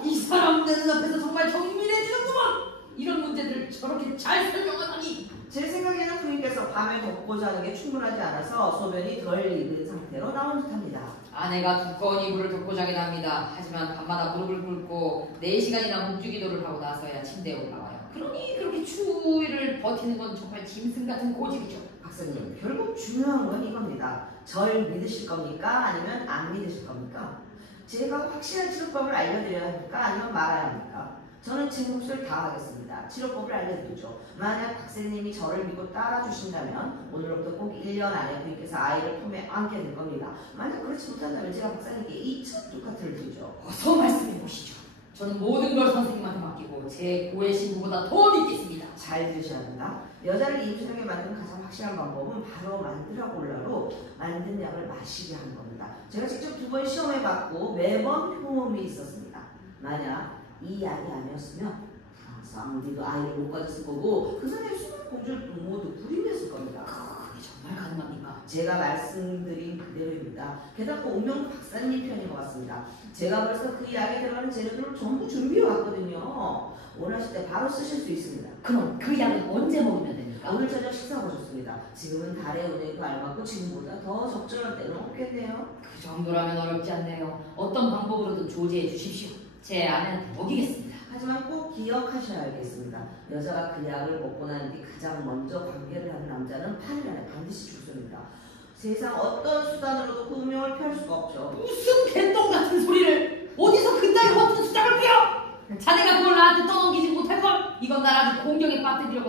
이 사람 내 눈앞에서 정말 정밀해지는구만. 이런 문제들을 저렇게 잘 설명하다니. 제 생각에는 부인께서 밤에 덮고 자는 게 충분하지 않아서 소변이 덜 익은 상태로 나온 듯합니다. 아내가 두꺼운 이불을 덮고 자긴 합니다. 하지만 밤마다 무릎을 꿇고 4시간이나 묵주기도를 하고 나서야 침대에 올라와요. 그러니 그렇게 추위를 버티는 건 정말 짐승 같은 고집이죠. 박사님, 결국 중요한 건 이겁니다. 절 믿으실 겁니까? 아니면 안 믿으실 겁니까? 제가 확실한 치료법을 알려드려야 합니까? 아니면 말아야 합니까? 저는 제 몫을 다 하겠습니다. 치료법을 알려드리죠. 만약 박사님이 저를 믿고 따라주신다면 오늘부터 꼭 1년 안에 부인께서 아이를 품에 안게 될 겁니다. 만약 그렇지 못한다면 제가 박사님께 2천 두카트를 드리죠. 어서 말씀해 보시죠. 저는 모든 걸 선생님한테 맡기고 제 고해 신부보다 더 믿겠습니다. 잘 들으셔야 합니다. 여자를 임신하게 만드는 가장 확실한 방법은 바로 만드라골라로 만든 약을 마시게 하는 겁니다. 제가 직접 2번 시험해봤고 매번 효험이 있었습니다. 만약 이 약이 아니었으면 항상 우리도 아이를 못 가졌을 거고 그 사람의 수많은 공주들도 모두 불임했을 겁니다. 그게 정말 가능합니까? 제가 말씀드린 그대로입니다. 게다가 운명도 박사님 편인 것 같습니다. 제가 벌써 그 약에 들어가는 재료들을 전부 준비해 왔거든요. 원하실 때 바로 쓰실 수 있습니다. 그럼 그 약은 언제 먹으면 됩니까? 오늘 저녁 식사 보셨습니다. 지금은 달의 운행이 알맞고 지금보다 더 적절할 때는 없겠네요. 그 정도라면 어렵지 않네요. 어떤 방법으로든 조제해 주십시오. 제 아내한테 먹이겠습니다. 하지만 꼭 기억하셔야 알겠습니다. 여자가 그 약을 먹고 난 뒤 가장 먼저 관계를 하는 남자는 8일 안에 반드시 죽습니다. 세상 어떤 수단으로도 그 운명을 피할 수가 없죠.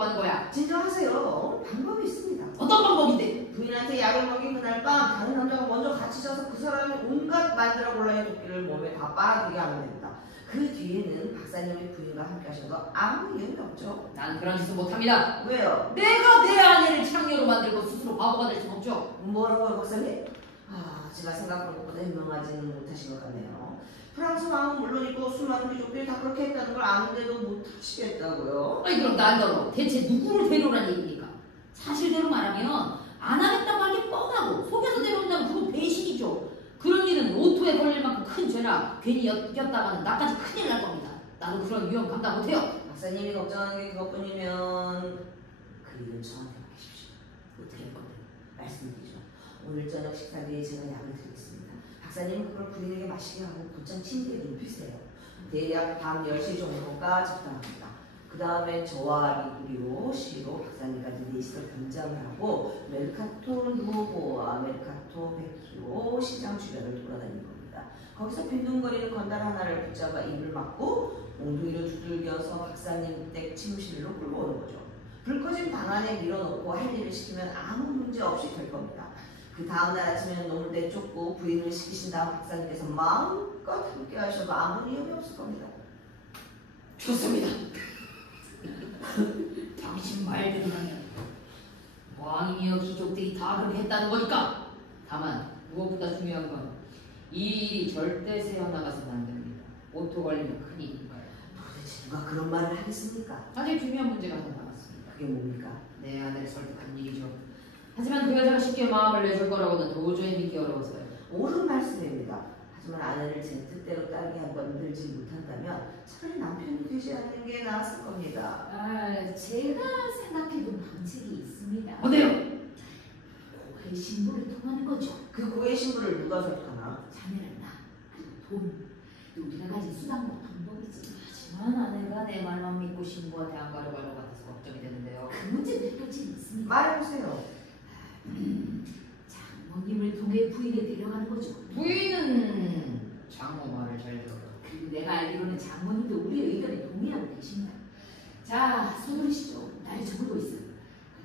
하는 거야? 진정하세요. 방법이 있습니다. 어떤 방법인데? 부인한테 약을 먹인 그날 밤 다른 남자가 먼저 같이 자서 그 사람이 온갖 만들어 골라낸 도끼를 몸에 다 빨아들게 하면 됩니다. 그 뒤에는 박사님의 부인과 함께 하셔도 아무 이유는 없죠. 나는 그런 짓은 못합니다. 왜요? 내가 내 아내를 창녀로 만들고 스스로 바보가 될 수는 없죠. 뭐라고요, 박사님? 제가 생각한 것보다 유명하지는 못하신 것 같네요. 프랑스 왕은 물론이고 수많은 귀족들이 다 그렇게 했다는 걸 아는데도 못하시겠다고요? 아니 그럼 난더러 대체 누구를 데려오라는 얘기입니까? 사실대로 말하면 안 하겠다고 하기 뻔하고 속여서 데려온다면 그건 배신이죠. 그런 일은 오토에 걸릴 만큼 큰 죄라 괜히 엮였다가는 나까지 큰일 날 겁니다. 나도 그런 위험 감당 못해요. 박사님이 걱정하는 게 그것뿐이면 그 일은 저한테 맡기십시오. 어떻게 할 건데? 말씀드리죠. 오늘 저녁 식사 뒤에 제가 약을 드리겠습니다. 박사님은 그걸 부인에게 마시게 하고 곧장 침대에 눕히세요. 대략 밤 10시 정도가 적당합니다. 그 다음에 저와 리구리오, 시로 박사님까지 넷이서 변장을 하고 메르카토 누오보와 메르카토 베키오 시장 주변을 돌아다닐 겁니다. 거기서 빈둥거리는 건달 하나를 붙잡아 입을 막고 몽둥이로 두들겨서 박사님 댁 침실로 끌고 오는 거죠. 불 꺼진 방 안에 밀어놓고 할 일을 시키면 아무 문제 없이 될 겁니다. 그 다음날 아침에는 놈을 내쫓고 부인을 시키신 다음 박사님께서 마음껏 함께 하셔도 아무 이유이 없을 겁니다. 좋습니다. 당신 말대로라면 왕이며 귀족들이 다 그렇게 했다는 거니까. 다만 무엇보다 중요한 건 이 일이 절대 새어나가서는 안 됩니다. 오토 걸리면 큰일이니까요. 도대체 누가 그런 말을 하겠습니까? 아직 중요한 문제가 하나 남았습니다. 그게 뭡니까? 내 아내를 설득하는 일이죠. 하지만 그 여자가 쉽게 마음을 내줄 거라고는 도저히 믿기 어려워서요. 옳은 말씀입니다. 하지만 아내를 제 뜻대로 따르게 만들지 못한다면 차라리 남편이 되지 않는 게 나았을 겁니다. 제가 생각해둔 방식이 있습니다. 어때요? 고해 신부를 통하는 거죠. 그 고해 신부를 누가 설득하나? 자네랑 나, 그리고 돈. 우리가 가진 수단과 방법이지. 하지만 아내가 내 말만 믿고 신부한테 안 가려고 할 것 같아서 걱정이 되는데요. 그 문제는 해결책이 있습니다. 말해보세요. 장모님을 통해 부인에 데려가는 거죠. 부인은 장모 말을 잘 들어요. 그리고 내가 알기로는 장모님도 우리의 의견에 동의하고 계십니다. 자, 서두르시죠. 날이 저물고 있어요.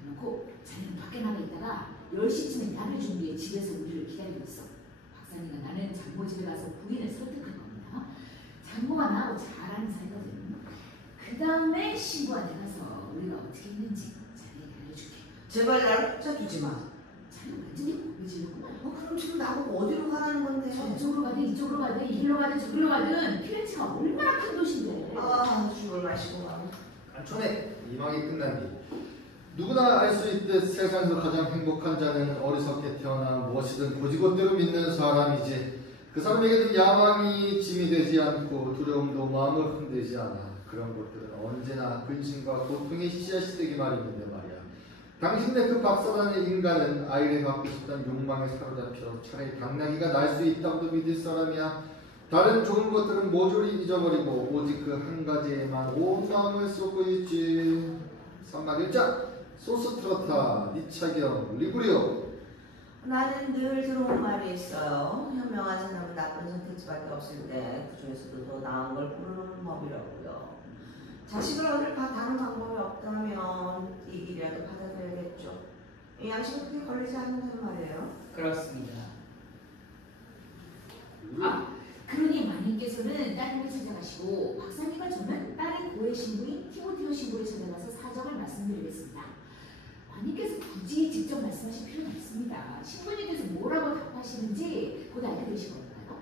그래놓고 자네는 밖에 나가 있다가 10시쯤에 약을 준비해 집에서 우리를 기다리고 있어. 박사님과 나는 장모 집에 가서 부인을 설득할 겁니다. 장모가 나하고 잘 아는 사이거든. 그 다음에 신부한테 가서 우리가 어떻게 했는지 자네에게 알려줄게. 제발 나를 혼자 두지 마. 자네 완전히 고민지는구나. 그럼 지금 나보고 어디로 가라는 건데? 저쪽으로 가든 이쪽으로 가든 이길로 가든 저길로 가든 피렌체가 얼마나 큰 도시인데. 죽을 마시고 가. 전에 이망이 끝난 뒤 누구나 알 수 있듯 세상에서 가장 행복한 자는 어리석게 태어나 무엇이든 고지것대로 믿는 사람이지. 그 사람에게는 야망이 짐이 되지 않고 두려움도 마음을 흔들지 않아. 그런 것들은 언제나 근심과 고통의 씨앗이 되기 마련인데 말이야. 당신네 그 박사단의 인간은 아이를 갖고 싶다는 욕망에 사로잡혀 차라리 당나귀가 날 수 있다고도 믿을 사람이야. 다른 좋은 것들은 모조리 잊어버리고 오직 그 한 가지에만 온 마음을 쏟고 있지. 3막 1장 소스트로타, 니차경, 리구리오. 나는 늘 들어온 말이 있어요. 현명한 사람은 나쁜 선택지밖에 없을 때 그중에서도 더 나은 걸 고르는 법이라고요. 자식을 얻을 다른 방법이 없다면 이 길이라도 받아들여야겠죠. 이 양식은 그게 걸리지 않는단 말이에요. 그렇습니다. 그러니 마님께서는 따님을 찾아가시고 박사님과 저는 딸의 고해 신부인 티모티오 신부를 찾아가서 사정을 말씀드리겠습니다. 마님께서 굳이 직접 말씀하실 필요는 없습니다. 신부님께서 뭐라고 답하시는지 곧 알게 되실 거니까요.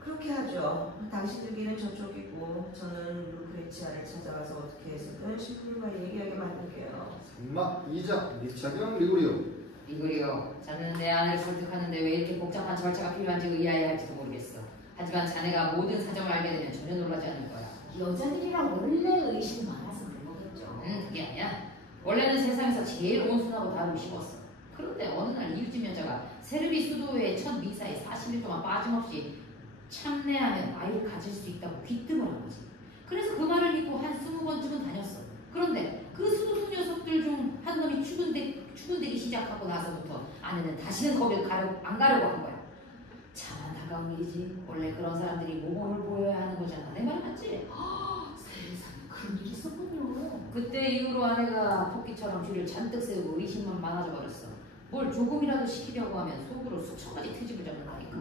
그렇게 하죠. 당신들 길은 저쪽이고 저는 루크레치아를 찾아가서 어떻게 해서든 신부님과 얘기하게 만들게요. 3막 2장 니차경, 리구리오. 이거리요. 자네는 내 아내를 설득하는데 왜 이렇게 복잡한 절차가 필요한지 의아해 할지도 모르겠어. 하지만 자네가 모든 사정을 알게 되면 전혀 놀라지 않을 거야. 여자들이랑 원래 의심이 많아서 그런 거겠죠. 그게 아니야. 원래는 세상에서 제일 온순하고 다루기 쉬웠어. 그런데 어느 날 이웃집 여자가 세르비 수도의 첫 미사에 40일 동안 빠짐없이 참내하면 아이를 가질 수 있다고 귀뜸을 한 거지. 그래서 그 말을 믿고 한 20번쯤은 다녔어. 그런데 그 수도 녀석들 중 한 놈이 추근대기 시작하고 나서부터 아내는 다시는 거길 안 가려고 한 거야. 참 안타까운 일이지. 원래 그런 사람들이 모범을 보여야 하는 거잖아. 내 말 맞지? 세상에 그런 일이 있었군요. 그때 이후로 아내가 토끼처럼 뒤를 잔뜩 세우고 의심만 많아져 버렸어. 뭘 조금이라도 시키려고 하면 속으로 수천 가지 트집을 잡는다니까.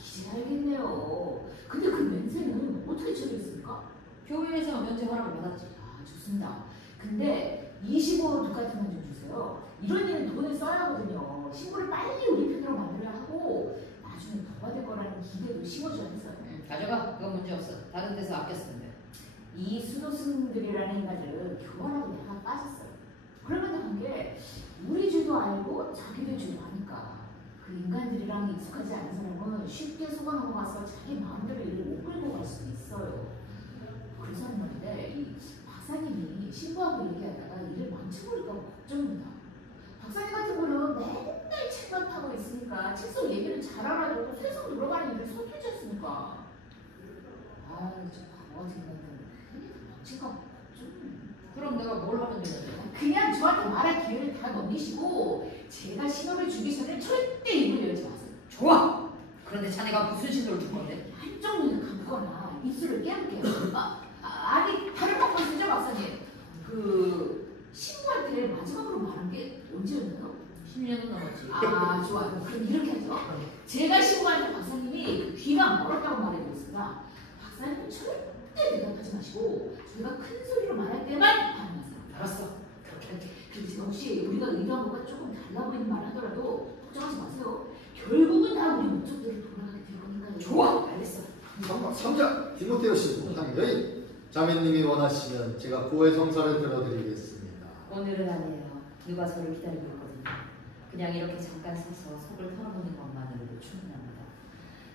이제 알겠네요. 근데 그 면세는 어떻게 처리했습니까? 교회에서 면제 허락을 받았지. 좋습니다. 근데 25 두카트만 좀 주세요. 이런 일은 돈을 써야 하거든요. 신고를 빨리 우리 편으로 만들어야 하고 나중에 더 받을 거라는 기대도 심어줘야 해서요. 가져가. 그건 문제 없어. 다른 데서 아껴 쓰면 돼. 이 수도승들이라는 인간들은 교활하고 내가 빠졌어요. 그러면 한 게 우리 죄도 알고 자기들 죄도 아니까 그 인간들이랑 익숙하지 않은 사람은 쉽게 속아 넘어가서 자기 마음대로 일을 못 끌고 갈 수도 있어요. 그래서 하는 말인데 이 박사님이 신부하고 얘기하다가 일을 망쳐버릴까 봐 걱정입니다. 박사님 같은 분은 맨날 책만 파고 있으니까 책 속 얘기를 잘 알아도 세상 돌아가는 일을 서툴지 않습니까? 저 바보 같은 인간들 망칠까 봐 걱정. 그럼 내가 뭘 하면 되는데? 그냥 저한테 말할 기회를 다 넘기시고 제가 신호를 주기 전에 절대 입을 열지 마세요. 좋아! 그런데 자네가 무슨 신호를 줄 건데? 한쪽 눈을 감거나 입술을 깨물게요. 아니 다른 방법 쓰죠 박사님. 그 신부한테 마지막으로 말한 게 언제였나요? 10년은 넘었지. 좋아요. 그럼 이렇게 하죠. 제가 신부한테 박사님이 귀가 멀었다고 말해드렸습니다. 박사님은 절대 대답하지 마시고 저희가 큰 소리로 말할 때만 반응하세요. 알았어. 그렇게 할게. 그리고 제가 혹시 우리가 의도한 것과 조금 달라 보이는 말 하더라도 걱정하지 마세요. 결국은 다 우리 목적대로 돌아가게 될 거니까요. 좋아! 알겠어. 3장 디모데오 신부 한 여인. 자매님이 원하시면 제가 고해 성사를 들어드리겠습니다. 오늘은 아니에요. 누가 저를 기다리고 있거든요. 그냥 이렇게 잠깐 서서 속을 털어놓는 것만으로도 충분합니다.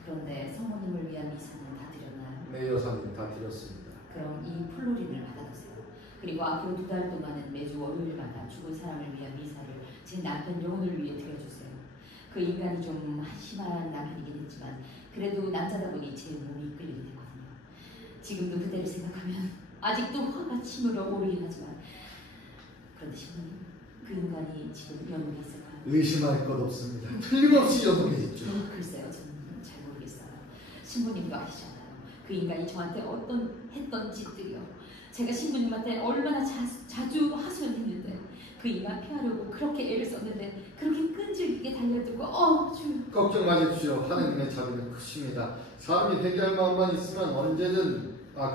그런데 성모님을 위한 미사는 다 드렸나요? 네 여사님 다 드렸습니다. 그럼 이 플로린을 받아두세요. 그리고 앞으로 2달 동안은 매주 월요일마다 죽은 사람을 위한 미사를 제 남편 영혼을 위해 드려주세요. 그 인간이 좀 한심한 남편이긴 했지만 그래도 남자다 보니 제 몸이 끌리게 됐거든요. 지금도 그때를 생각하면 아직도 화가 치밀어 오르긴 하지만 그런데 신부님, 그 인간이 지금 연옥에 있을까요? 의심할 것 없습니다. 틀림없이 연옥에 있죠. 글쎄요, 저는 잘 모르겠어요. 신부님도 아시잖아요. 그 인간이 저한테 했던 짓들이요. 제가 신부님한테 얼마나 자주 하소연했는데 그 인간 피하려고 그렇게 애를 썼는데 그렇게 끈질기게 달려들고 주여. 걱정 마십시오. 하느님의 자비는 크십니다. 사람이 회개할 마음만 있으면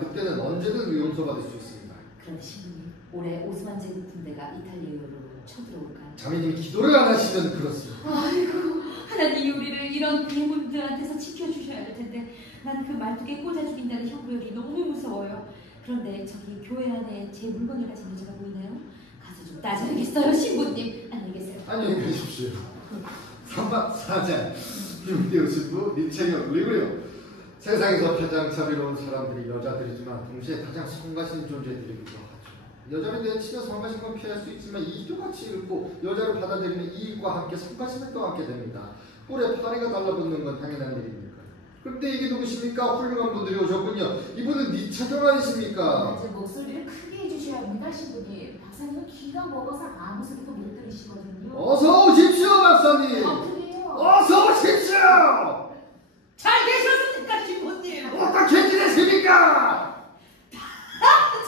그때는 언제든 용서받을 수 있습니다. 그런데 신부님, 올해 오스만 제국 군대가 이탈리아로 쳐들어올까요? 자매님이 기도를 안 하시면 그렇습니다. 아이고, 하나님이 우리를 이런 괴물들한테서 지켜주셔야 할 텐데 난 그 말뚝에 꽂아 죽인다는 형벌이 너무 무서워요. 그런데 저기 교회 안에 제 물건을 가진 여자가 보이네요. 가서 좀 따져야겠어요, 신부님. 안녕히 계세요. 안녕히 계십시오. 3박 4장 디모데오 신부 리체격 리그리오. 세상에서 가장 자비로운 사람들이 여자들이지만 동시에 가장 성가신 존재들이기도 하죠. 여자를 내치며 성가신 건 피할 수 있지만 이익도 같이 잃고 여자를 받아들이는 이익과 함께 성가심을 떠안게 됩니다. 뿔에 파리가 달라붙는 건 당연한 일입니까? 그런데 이게 누구십니까? 훌륭한 분들이 오셨군요. 이분은 니차경 아니십니까? 이제 목소리를 크게 해주셔야 합니다, 신부님. 박사님은 귀가 먹어서 아무 소리도 못 들으시거든요. 어서 오십시오, 박사님. 그래요. 어서 오십시오. 잘 계셨습니까, 신부님? 어떻게 지내십니까?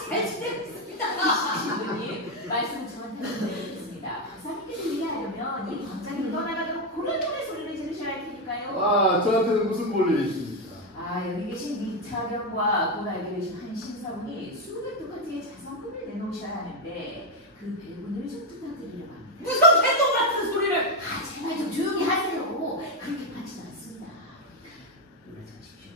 잘 지내고 있습니다. 신부님, 말씀 저한테 해주셨습니다. 박사님께서 이해하려면 이 광장을 떠나가도록 그런 소리를 지르셔야 할 테니까요. 저한테는 무슨 볼일이 있습니까? 여기 계신 미차경과 곧 알게 되신 한 신사분이 수백 두카트의 자성금을 내놓으셔야 하는데 그 배분을 좀 부탁드리려고 합니다. 무슨 개똥 같은 소리를! 제발 좀 조용히 하세요. 그렇게 많지는 않습니다. 놀라지 마십시오.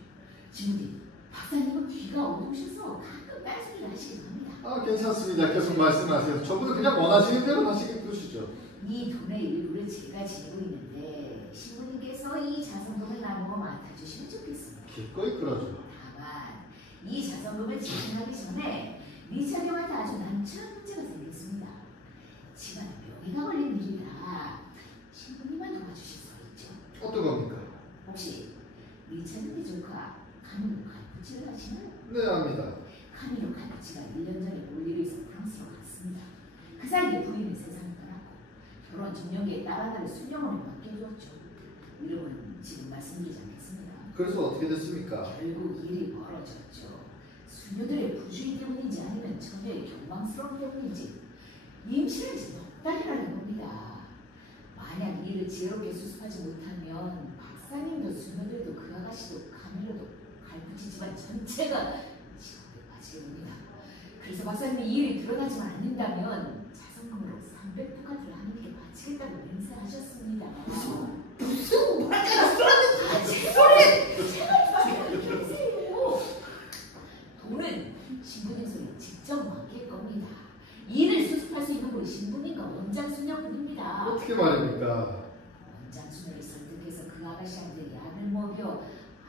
신부님, 박사님은 귀가 어두우셔서 가끔 딴소리를 하시기도 합니다. 괜찮습니다. 계속 말씀하세요. 저분은 그냥 원하시는 대로 하시게 두시죠. 이 돈의 일부를 제가 지고 있는데 신부님께서 이 자성금을 나누어 맡아주시면 좋겠습니다. 기꺼이 그러죠. 다만 이 자성금을 집행하기 전에 리차경한테 아주 난처한 문제가 생겼습니다. 집안에 병이가 걸린 일이라 신부님만 도와주실 수 있죠. 어떤 겁니까? 혹시 리차경의 조카 카밀로 칼푸치를 아시나요? 네, 압니다. 카밀로 칼푸치가 1년 전에 올 일이 있어 프랑스로 갔습니다. 그 사이에 부인은 세상을 떠났고 결혼 정년기에 딸 하나를 수녀원에 맡겨두었죠. 이름은 지금 말씀드리지 않겠습니다. 그래서 어떻게 됐습니까? 결국 일이 벌어졌죠. 수녀들의 부주의 때문인지 아니면 처녀의 경망스러움 때문인지 임신한 지 넉 달이라는 겁니다. 만약 이를 지혜롭게 수습하지 못하면 박사님도 수녀들도 그 아가씨도 카밀로도 갈구치 집안 전체가 지옥에 빠지게 됩니다. 그래서 박사님이 이 일이 드러나지만 않는다면 자선금으로 300두카트를 하는 게 바치겠다고 맹세하셨습니다. 무슨 뭐랄까 나 제 소리! 제가 좋아하는 경세예요. 돈은 신부님 손에 직접 맡길 겁니다. 이를 수습할 수 있는 분이 신부님과 원장 수녀분입니다. 어떻게 말입니까? 원장 수녀를 설득해서 그 아가씨한테 약을 먹여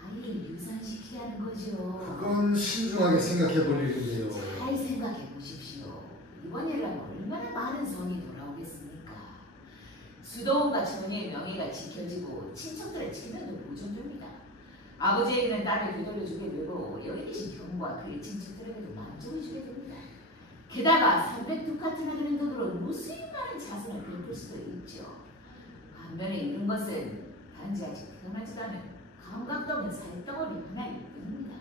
아이를 유산시키게 하는 거죠. 그건 신중하게 생각해 볼 일인데요. 잘 생각해 보십시오. 이번 일을 하면 얼마나 많은 성이 돌아오겠습니까? 수도원과 처녀의 명예가 지켜지고 친척들의 체면도 보존됩니다. 아버지에게는 딸을 되돌려주게 되고 여기 계신 경과 그의 친척들에게도 만족을 주게 됩니다. 게다가 300두카트나 되는 돈으로 무수히 많은 자산을 베풀 수도 있죠. 반면에 이런 것은 단지 아직 태어나지도 않은 감각도 없는 살덩어리 하나일 뿐입니다.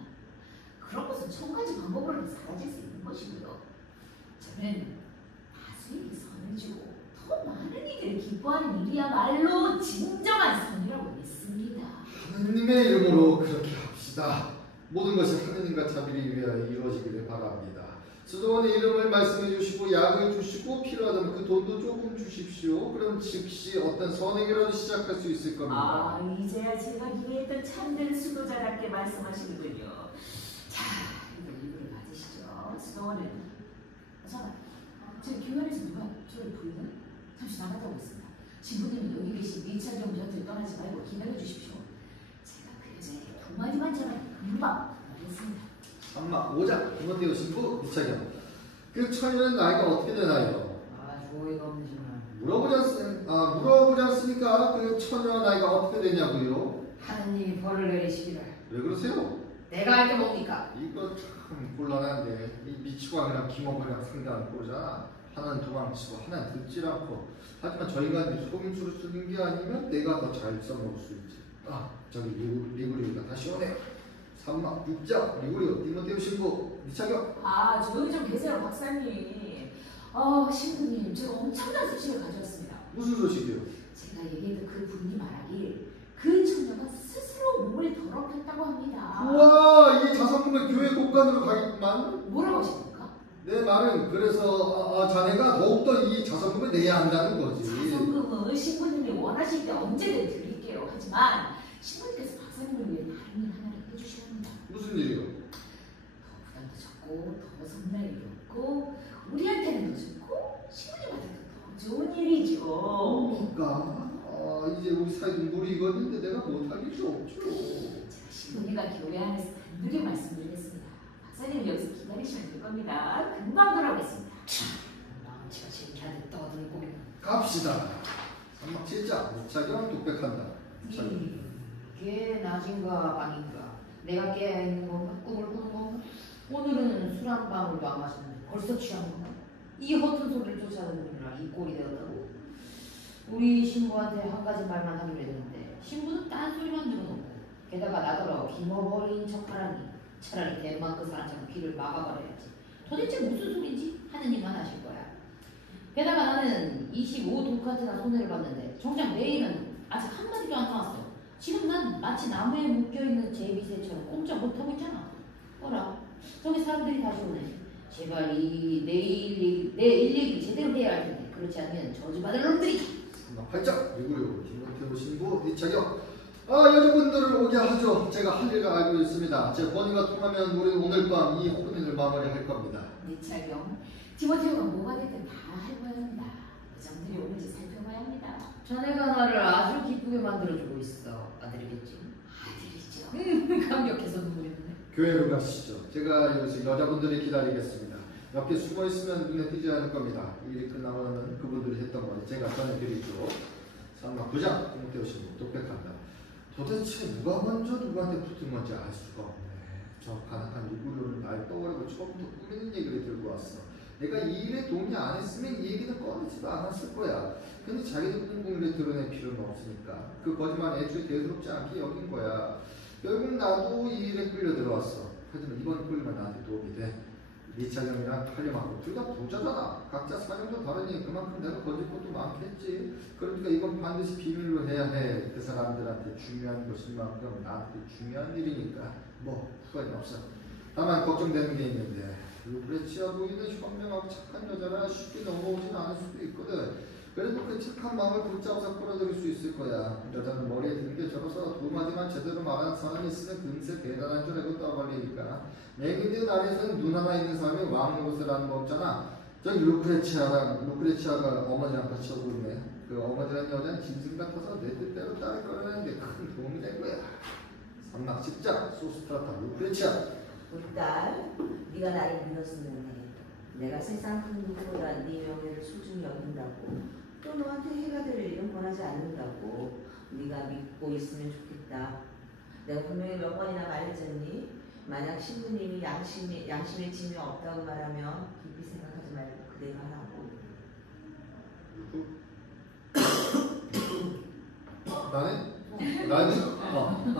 그런 것은 천 가지 방법으로 사라질 수 있는 것이고요. 저는 다수에게 선을 주고 더 많은 이들을 기뻐하는 일이야말로 진정한 선이라고 믿습니다. 하느님의 이름으로 그렇게 합시다. 모든 것이 하느님과 자비를 위하여 이루어지기를 바랍니다. 수도원의 이름을 말씀해 주시고 약을 주시고 필요하다면 그 돈도 조금 주십시오. 그럼 즉시 어떤 선행이라도 시작할 수 있을 겁니다. 아, 이제야 제가 기대했던 참된 수도자답게 말씀하시는군요. 자, 이불을 받으시죠. 수도원은 잠깐, 제 교회에서 누가 저를 부르는? 잠시 나갔다 오겠습니다. 신부님은 여기 계신 미차경 곁을 떠나지 말고 기다려 주십시오. 제가 그 여자에게 두 마디만 전하면 금방 하겠습니다. 삼마 5장 디모데오 신부 미차경. 그 처녀는 나이가 어떻게 되나요? 아주 어이가 없네 정말. 물어보지 않습니까? 그 처녀 나이가 어떻게 되냐고요? 하느님이 벌을 내리시기를. 왜 그러세요? 내가 알 게 뭡니까? 이거 참 곤란한데 이 미치광이랑 김어버리랑 상대하는 꼴이잖아. 하나는 도망치고 하나는 듣질 않고. 하지만 저 인간이 속임수를 쓰는 게 아니면 내가 더 잘 써먹을 수 있지. 아 저기 리구리가 다시 오네. 3막 6장 리구리오 디모데오 신부 미차경. 아, 조용히 좀 계세요, 박사님. 신부님, 제가 엄청난 소식을 가져왔습니다. 무슨 소식이요? 제가 얘기했던 그 분이 말하길 그 처녀가 스스로 몸을 더럽혔다고 합니다. 우와 이 자선금을 교회 공간으로 가겠구만. 뭐라고 하십니까? 내 말은 그래서 자네가 더욱더 이 자선금을 내야 한다는 거지. 자선금은 신부님이 원하실 때 언제든 드릴게요. 하지만 신부님께서 박사님을 위해 다른 일 하나를 해주셔야 합니다. 무슨 일이요? 더 부담도 적고 더 성날 일이 없고 우리한테는 더 좋고 신부님한테도 더 좋은 일이죠. 그러니까 이제 우리 사이도 물이 익었는데 내가 못할 일이 없죠. 제가 신부님과 교회 안에서 단둘이 말씀드리겠습니다. 박사님 여기서 기다리시면 될 겁니다. 금방 돌아오겠습니다. 망치가 진키한테 떠들고 있는. 갑시다. 3막 7장 미차경 독백한다. 이게 낮인가 밤인가? 내가 깨어있는 건가? 꿈을 꾸는 건가? 오늘은 술 한 방울도 안 마셨는데 벌써 취한 건가? 이 허튼 소리를 쫓아다니느라 이 꼴이 되었다고? 우리 신부한테 한 가지 말만 하기로 했는데 신부는 딴소리만 들어놓고 게다가 나더러 김어버린 척하라니 차라리 덴마크 사람처럼 귀를 막아버려야지. 도대체 무슨 소린지 하느님만 아실 거야. 게다가 나는 25두카트나 손해를 봤는데 정작 내일은 아직 한마디도 안 나왔어. 지금 난 마치 나무에 묶여있는 제비새처럼 꼼짝 못하고 있잖아. 어라, 저기 사람들이 다시 오네. 제발 내 일 얘기를 제대로 해야 할 텐데 그렇지 않으면 저주받을 놈들이. 3막 8장 리구리오 디모데오 신부 미차경. 여러분들을 오게 하죠. 제가 할 일을 알고 있습니다. 제 권위가 통하면 우리는 오늘 밤 이 혼인을 마무리할 겁니다. 미차경, 디모데오가 뭐가 됐든 다 해봐야 합니다. 여정들이 오는지 살펴봐야 합니다. 자네가 나를 아주 기쁘게 만들어주고 있어. 아들이겠지? 아들이죠. 감격해서 눈물이 나네. 교회로 가시죠. 제가 여기서 여자분들이 기다리겠습니다. 옆에 숨어 있으면 눈에 띄지 않을 겁니다. 이 일이 끝나고는 그분들이 했던 걸 제가 전해드리죠. 3막 9장 디모데오 신부 독백한다. 도대체 누가 먼저 누구한테 붙은 건지 알 수가 없네. 저 가난한 리구리오는 날 떠버리고 처음부터 꾸미는 얘기를 들고 왔어. 내가 이 일에 동의 안 했으면 이 얘기는 꺼내지도 않았을 거야. 근데 자기도 꿍꿍이를 드러낼 필요는 없으니까 그 거짓말 애초에 대수롭지 않게 여긴 거야. 결국 나도 이 일에 끌려 들어왔어. 하지만 이번 꼴만 나한테 도움이 돼. 리차경이랑 탈려맞고 둘 다 부자잖아. 각자 사정도 다르니 그만큼 내가 거질 것도 많겠지. 그러니까 이건 반드시 비밀로 해야 해. 그 사람들한테 중요한 것인 만큼 나한테 중요한 일이니까 뭐 후회는 없어. 다만 걱정되는 게 있는데 루크레치아 부인은 현명하고 착한 여자라 쉽게 넘어오진 않을 수도 있거든. 그래도 그 착한 마음을 붙잡아서 끌어들일 수 있을 거야. 여자는 머리에 드는 게 적어서 두 마디만 제대로 말하는 사람이 있으면 금세 대단한 줄 알고 떠벌리니까. 맹인들 나라에서는 눈 하나 있는 사람이 왕 노릇을 거 없잖아. 저기 루크레치아가 어머니랑 같이 오고 있네. 그 어머니라는 여자는 짐승 같아서 내 뜻대로 딸을 끌어내는데 큰 도움이 될 거야. 산막 10장 소스트라타 루크레치아. 우리 딸, 네가 나를 믿었으면 해. 내가 세상 큰 누구보다 네 명예를 소중히 여긴다고. 또 너한테 해가 될 일은 권하지 않는다고. 네가 믿고 있으면 좋겠다. 내가 분명히 몇 번이나 말했잖니. 만약 신부님이 양심에 짐이 없다고 말하면 깊이 생각하지 말고 그대로 하라고. 나는?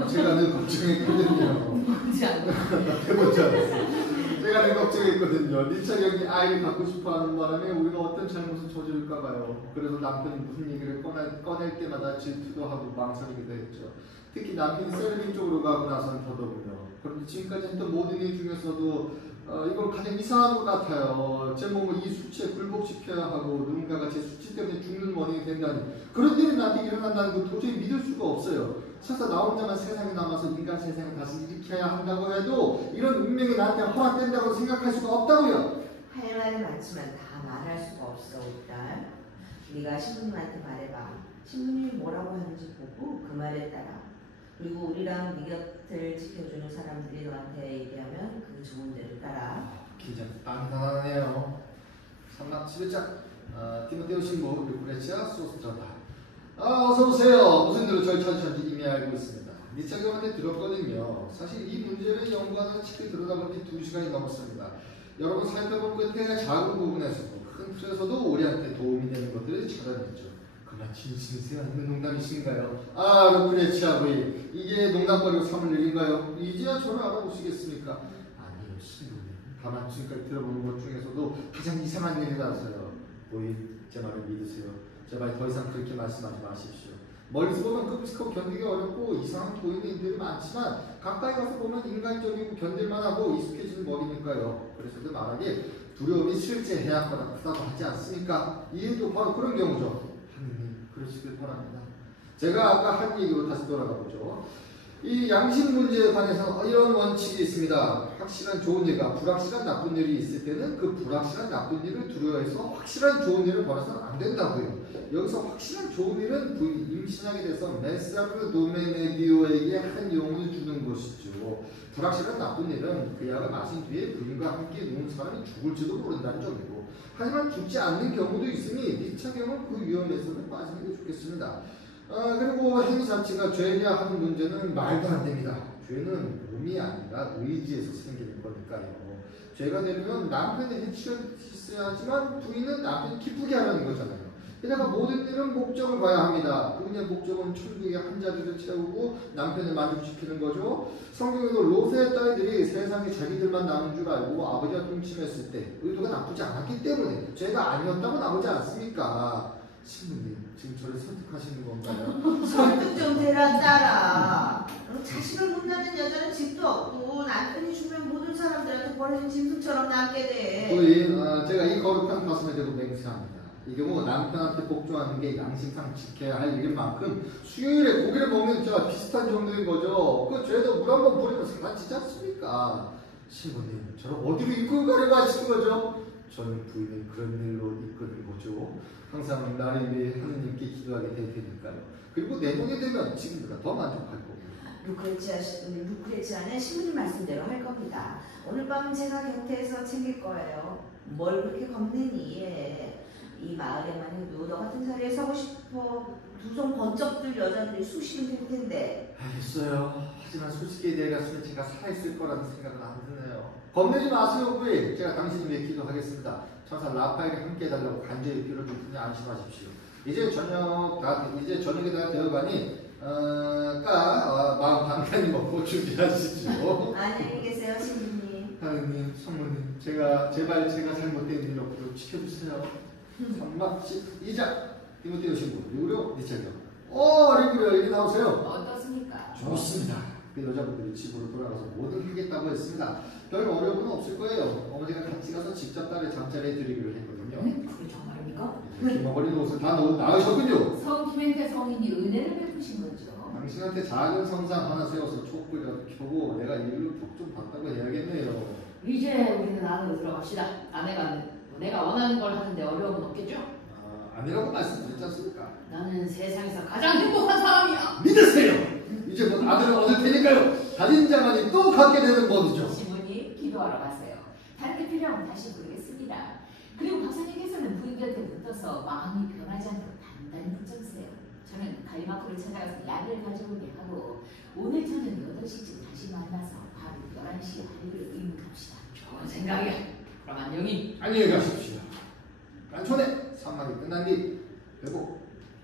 제가 늘 걱정했거든요. 그렇지 않나? 해보지 않았어. 제가 늘 걱정했거든요. 리차경이 아이를 갖고 싶어하는 바람에 우리가 어떤 잘못을 저지를까 봐요. 그래서 남편이 무슨 얘기를 꺼낼 때마다 질투도 하고 망설이기도 했죠. 특히 남편이 셀빈 쪽으로 가고 나서는 더더군요. 그런데 지금까지 했던 모든 일 중에서도 이건 가장 이상한 것 같아요. 제 몸을 이 수치에 굴복시켜야 하고 누군가가 제 수치 때문에 죽는 원인이 된다니. 그런 일이 나한테 일어난다는 거 도저히 믿을 수가 없어요. 설사 나 혼자만 세상에 남아서 인간 세상을 다시 일으켜야 한다고 해도 이런 운명이 나한테 허락된다고 생각할 수가 없다고요. 할 말은 많지만 다 말할 수가 없어, 우리 딸. 네가 신부님한테 말해봐. 신부님이 뭐라고 하는지 보고 그 말에 따라. 그리고 우리랑 네 곁을 지켜주는 사람들이 너한테 얘기하면 그 좋은 대로 따라. 기자 단단하네요. 산막 11장 디모데오 신부 루크레치아 소스트라타. 어서오세요. 무슨 일로 절 찾으셨는지 이미 알고 있습니다. 리차경한테 들었거든요. 사실 이 문제를 연구하다가 깊이 들여다본 지 2시간이 넘었습니다. 여러분 살펴본 끝에 작은 부분에서도 큰 틀에서도 우리한테 도움이 되는 것들을 찾아냈죠. 그만 진심세가 있는 농담이신가요? 루크레치아 부인, 이게 농담거리로 삼을 일인가요? 이제야 저를 알아보시겠습니까? 아니요, 신부님. 다만 지금까지 들어본 것 중에서도 가장 이상한 일이라서요. 부인, 제 말을 믿으세요. 제발 더 이상 그렇게 말씀하지 마십시오. 멀리서 보면 끔찍하고 견디기 어렵고 이상한 보이는 일들이 많지만 가까이 가서 보면 인간적이고 견딜만 하고 익숙해지는 머리니까요. 그래서도 말하기 두려움이 실제 해악보다 크다고 하지 않습니까? 이 일도 바로 그런 경우죠. 하느님, 그러시길 바랍니다. 제가 아까 한 얘기로 다시 돌아가 보죠. 이 양심 문제에 관해서 이런 원칙이 있습니다. 확실한 좋은 일과 불확실한 나쁜 일이 있을 때는 그 불확실한 나쁜 일을 두려워해서 확실한 좋은 일을 벌어서는 안 된다고요. 여기서 확실한 좋은 일은 부인이 임신하게 돼서 메사르 노메네디오에게 한 영혼을 주는 것이죠. 불확실한 나쁜 일은 그 약을 마신 뒤에 부인과 함께 누운 사람이 죽을지도 모른다는 점이고, 하지만 죽지 않는 경우도 있으니 리차경은 그 위험에서는 빠지는 게 좋겠습니다. 그리고 행위 자체가 죄냐 하는 문제는 말도 안 됩니다. 죄는 몸이 아니라 의지에서 생기는 거니까요. 죄가 되면 남편이 해치웠어야 하지만 부인은 남편이 기쁘게 하라는 거잖아요. 게다가 모든 일은 목적을 봐야 합니다. 부인의 목적은 천국의 한 자리를 채우고 남편을 만족시키는 거죠. 성경에도 롯의 딸들이 세상에 자기들만 남은 줄 알고 아버지가 동침했을 때 의도가 나쁘지 않았기 때문에 죄가 아니었다고 나오지 않습니까? 신부님, 지금 저를 설득하시는 건가요? 설득 좀 되라, 딸아. 자식을 못 낳는 여자는 집도 없고 남편이 주면 모든 사람들한테 버려진 짐승처럼 남게 돼. 부인, 제가 이 거룩한 가슴에 대고 맹세합니다. 이 경우 남편한테 복종하는 게 양심상 지켜야 할 일인 만큼 수요일에 고기를 먹는 죄와 비슷한 정도인 거죠. 그 죄도 물 한 번 부리면 사라지지 않습니까? 신부님, 저를 어디로 이끌고 가려고 하시는 거죠? 저는 부인을 그런 일로 이끄는 거죠. 항상 나를 위해 하느님께 기도하게 될 테니까요. 그리고 내년이 되면 지금보다 더 만족할 거고요. 루크레치아는 신부님 말씀대로 할 겁니다. 오늘 밤은 제가 곁에서 챙길 거예요. 뭘 그렇게 겁내니? 이 마을에만 해도 너 같은 자리에 서고 싶어 두 손 번쩍 들 여자들이 수십은 될 텐데. 알겠어요. 하지만 솔직히 내일 아침에 제가 살아있을 거라는 생각은 안 드네요. 겁내지 마세요, 부인. 제가 당신 위해 기도하겠습니다. 천사 라파엘이 함께 해달라고 간절히 빌어줄 테니 안심하십시오. 이제 저녁이 다 되어가니 마음 단단히 먹고 준비하시죠. 안녕히 계세요, 신부님. 하느님, 성모님, 제발 제가 잘못된 일 없도록 지켜주세요. 3박 12장 디모데오 신부 유료 리체죠. 리그요 여기 나오세요. 어떻습니까? 좋습니다. 그 여자분들이 집으로 돌아가서 뭐든 하겠다고 했습니다. 별 어려움은 없을 거예요. 어머니가 같이 가서 직접 딸의 잠자리에 드리기로 했거든요. 그게 정말입니까? 김어버린 옷을 다 나으셨군요. 성 김현태 성인이 은혜를 베푸신 거죠. 당신한테 작은 성상 하나 세워서 촛불이라도 켜고 내가 일로 복좀 받다고 해야겠네요. 이제 우리는 안으로 들어갑시다. 내가 원하는 걸 하는데 어려움은 없겠죠? 아니라고 말씀드렸지 않습니까? 나는 세상에서 가장 행복한 사람이야. 믿으세요. 이제 곧 아들을 얻을 테니까요. 가진 자만이 또 갖게 되는 법이죠. 신부님 기도하러 가세요. 다른 게 필요하면 다시 부르겠습니다. 그리고 박사님께서는 부인 곁에 붙어서 마음이 변하지 않도록 단단히 붙잡으세요. 저는 가리마코를 찾아가서 약을 가져오게 하고 오늘 저녁 8시쯤 다시 만나서 바로 11시에 할일을 의무합시다. 좋은 생각이야. 그럼 안녕히. 안녕히 가십시오. 깐촌에 산막이 끝난 뒤 회복.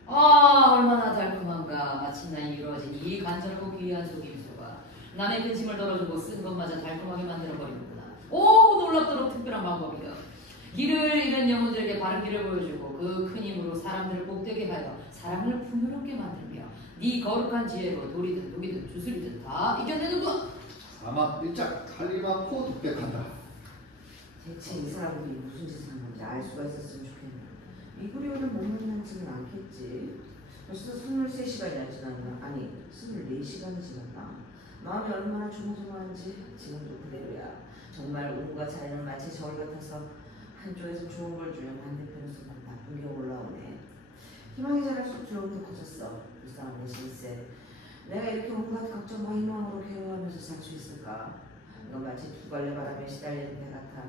얼마나 달콤한가. 마침내 이루어진 이 간절하고 귀한 속임수가 남의 근심을 덜어주고 쓴 것마저 달콤하게 만들어버리는구나. 놀랍도록 특별한 방법이다. 길을 잃은 영혼들에게 바른 길을 보여주고 그 큰 힘으로 사람들을 복되게 하여 사랑을 풍요롭게 만들며 네 거룩한 지혜로 돌이든 독이든 주술이든 다 이겨내는구나. 사막 일장 칼리마코 독백한다. 대체 이 사람들이 무슨 짓을 한 건지 알 수가 있었으면 좋겠네. 미구리오는 못 만나지는 않겠지. 벌써 23시간이나 지났나? 아니 24시간이 지났나? 마음이 얼마나 조마조마한지 지금도 그대로야. 정말 운과 자연은 마치 저울 같아서 한쪽에서 좋은 걸 주면 반대편에서 나쁜 게 올라오네. 희망이 자랄수록 두려움도 커졌어. 불쌍한 내 신세. 내가 이렇게 온갖 걱정과 희망으로 괴로워하면서 살 수 있을까? 이건 마치 두 갈래 바람에 시달리는 배 같아.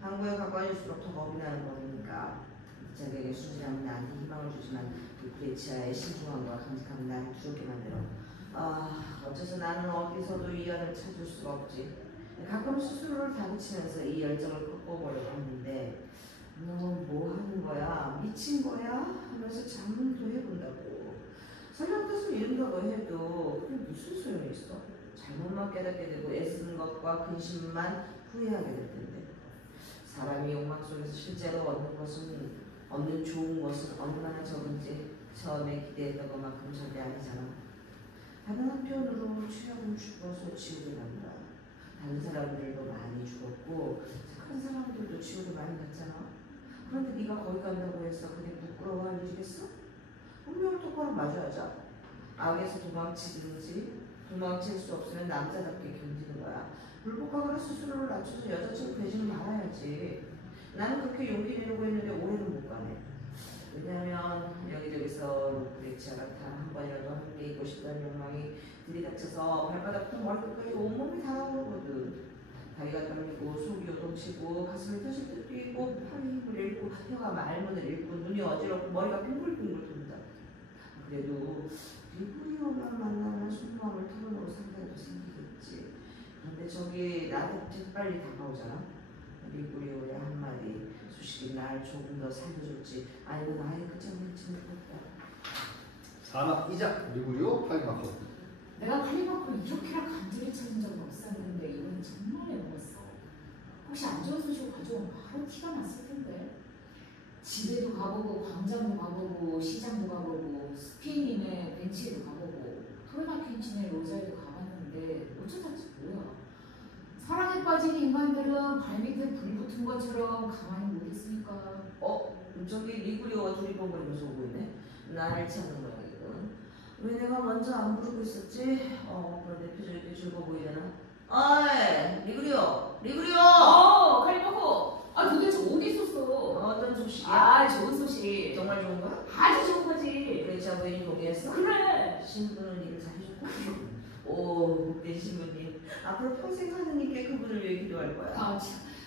항구에 가까워질수록 더 겁이 나는 법이니까. 자기에게 순진함은 나한테 희망을 주지만 루크레치아의 신중함과 강직함은 나를 두렵게 만들어. 어째서 나는 어디서도 위안을 찾을 수가 없지. 가끔 스스로를 다그치면서 이 열정을 꺾어보려고 하는데 너 뭐 하는 거야? 미친 거야? 하면서 장문도 해본다고. 설렁탕을 이룬다고 해도 그게 무슨 소용이 있어? 잘못만 깨닫게 되고 애쓰는 것과 근심만 후회하게 될 텐데. 사람이 욕망 속에서 실제로 얻는 좋은 것은 얼마나 적은지 처음에 기대했던 것만큼 절대 아니잖아. 다른 한편으로 취하고 죽어서 지옥에 간다. 다른 사람들도 많이 죽었고 착한 사람들도 지옥에 많이 갔잖아. 그런데 네가 거기 간다고 해서 그게 부끄러워할 일이겠어? 운명을 똑바로 마주하자. 악에서 도망칠 수 없으면 남자답게 견디는 거야. 불복하거나 스스로를 낮춰서 여자처럼 되지는 말아야지. 나는 그렇게 용기 내려고 했는데 오래는 못 가네. 왜냐하면 여기저기서 루크레치아 같아 한 번이라도 함께 있고 싶다는 욕망이 들이닥쳐서 발바닥부터 머리끝까지 온몸이 다 나오거든. 다리가 떨리고 속이 요동치고 가슴이 터질 때도 있고 팔이 힘을 잃고 혀가 말문을 잃고 눈이 어지럽고 머리가 빙글빙글 돈다. 그래도 리브리오만 만나면 속마음을 털어놓을 상대도 생기겠지. 그런데 저기 나한테 빨리 다가오잖아. 리브리오의 한마디 소식이 날 조금 더 살려줄지 아니면 아예 끝장낼지 모르겠다. 사막 2장 리브리오 칼리마코. 내가 칼리마코를 이렇게나 간절히 찾은 적은 없었는데 이건 정말 애먹었어. 혹시 안 좋은 소식 가져오면 바로 티가 났을 텐데. 집에도 가보고 광장도 가보고 시장도 가보고 스페인인의 벤치에도 가보고 토레나 켄친의 로자에도 가봤는데 어쩌다지 뭐야. 사랑에 빠진 인간들은 발밑에 불 붙은 것처럼 가만히 못 있으니까. 저기 리브리오가 둘이 번거리면서 오고 있네. 나를 찾는 모양이군. 왜 내가 먼저 안 부르고 있었지? 그런데 표정이 꽤 즐거워 보이잖아. 어이, 리브리오! 칼리마코! 도대체 어디 있었어? 어떤 소식이야? 좋은 소식. 정말 좋은 거야? 아주 좋은 거지. 루크레치아 부인이 동의했어? 그래. 신부는 일을 잘해줬고. 목대 신부님. 앞으로 평생 하느님께 그분을 위해 기도할 거야. 참.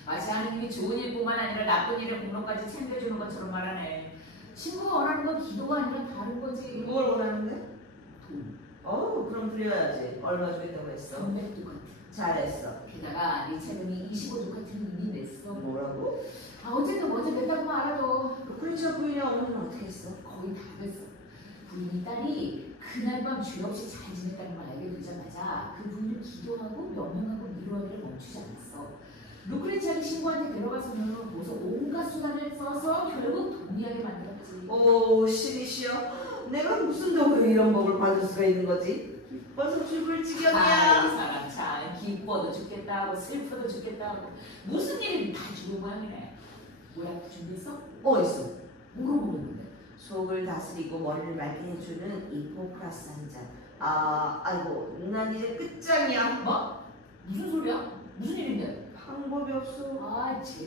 마치 하느님이 좋은 일뿐만 아니라 나쁜 일의 공로까지 챙겨주는 것처럼 말하네. 신부가 원하는 건 기도가 아니라 다른 거지. 뭘 원하는데? 돈. 그럼 드려야지. 얼마 주겠다고 했어? 300두카트. 잘했어. 게다가 리차드니 25두카트는 이미 냈어. 뭐라고? 어쨌든 먼저 냈다고만 알아도 루크레치아 부인이 어머니는 어떻게 했어? 거의 다 됐어. 부인이 딸이 그날 밤 죄 없이 잘 지냈다는 걸 알게 되자마자 그 부인을 기도하고 명령하고 위로하기를 멈추지 않았어. 루크레치아의 신부한테 데려가서는 벌써 온갖 수단을 써서 결국 동의하게 만들었지. 오, 신이시여. 내가 무슨 덕으로 이런 복을 받을 수가 있는 거지? 기뻐서 죽을 아, 이 지경이야. 사람 참 기뻐도 죽겠다 하고 슬퍼도 죽겠다 하고 무슨 일이 다 죽은 모양이네. 뭐야, 준비했어? 있어. 뭐로 모르는데? 속을 다스리고 머리를 맑게 해주는 이포크라스 한 잔. 아이고, 난 이제 끝장이야. 뭐? 무슨 소리야? 무슨 일인데? 방법이 없어. 아, 쟤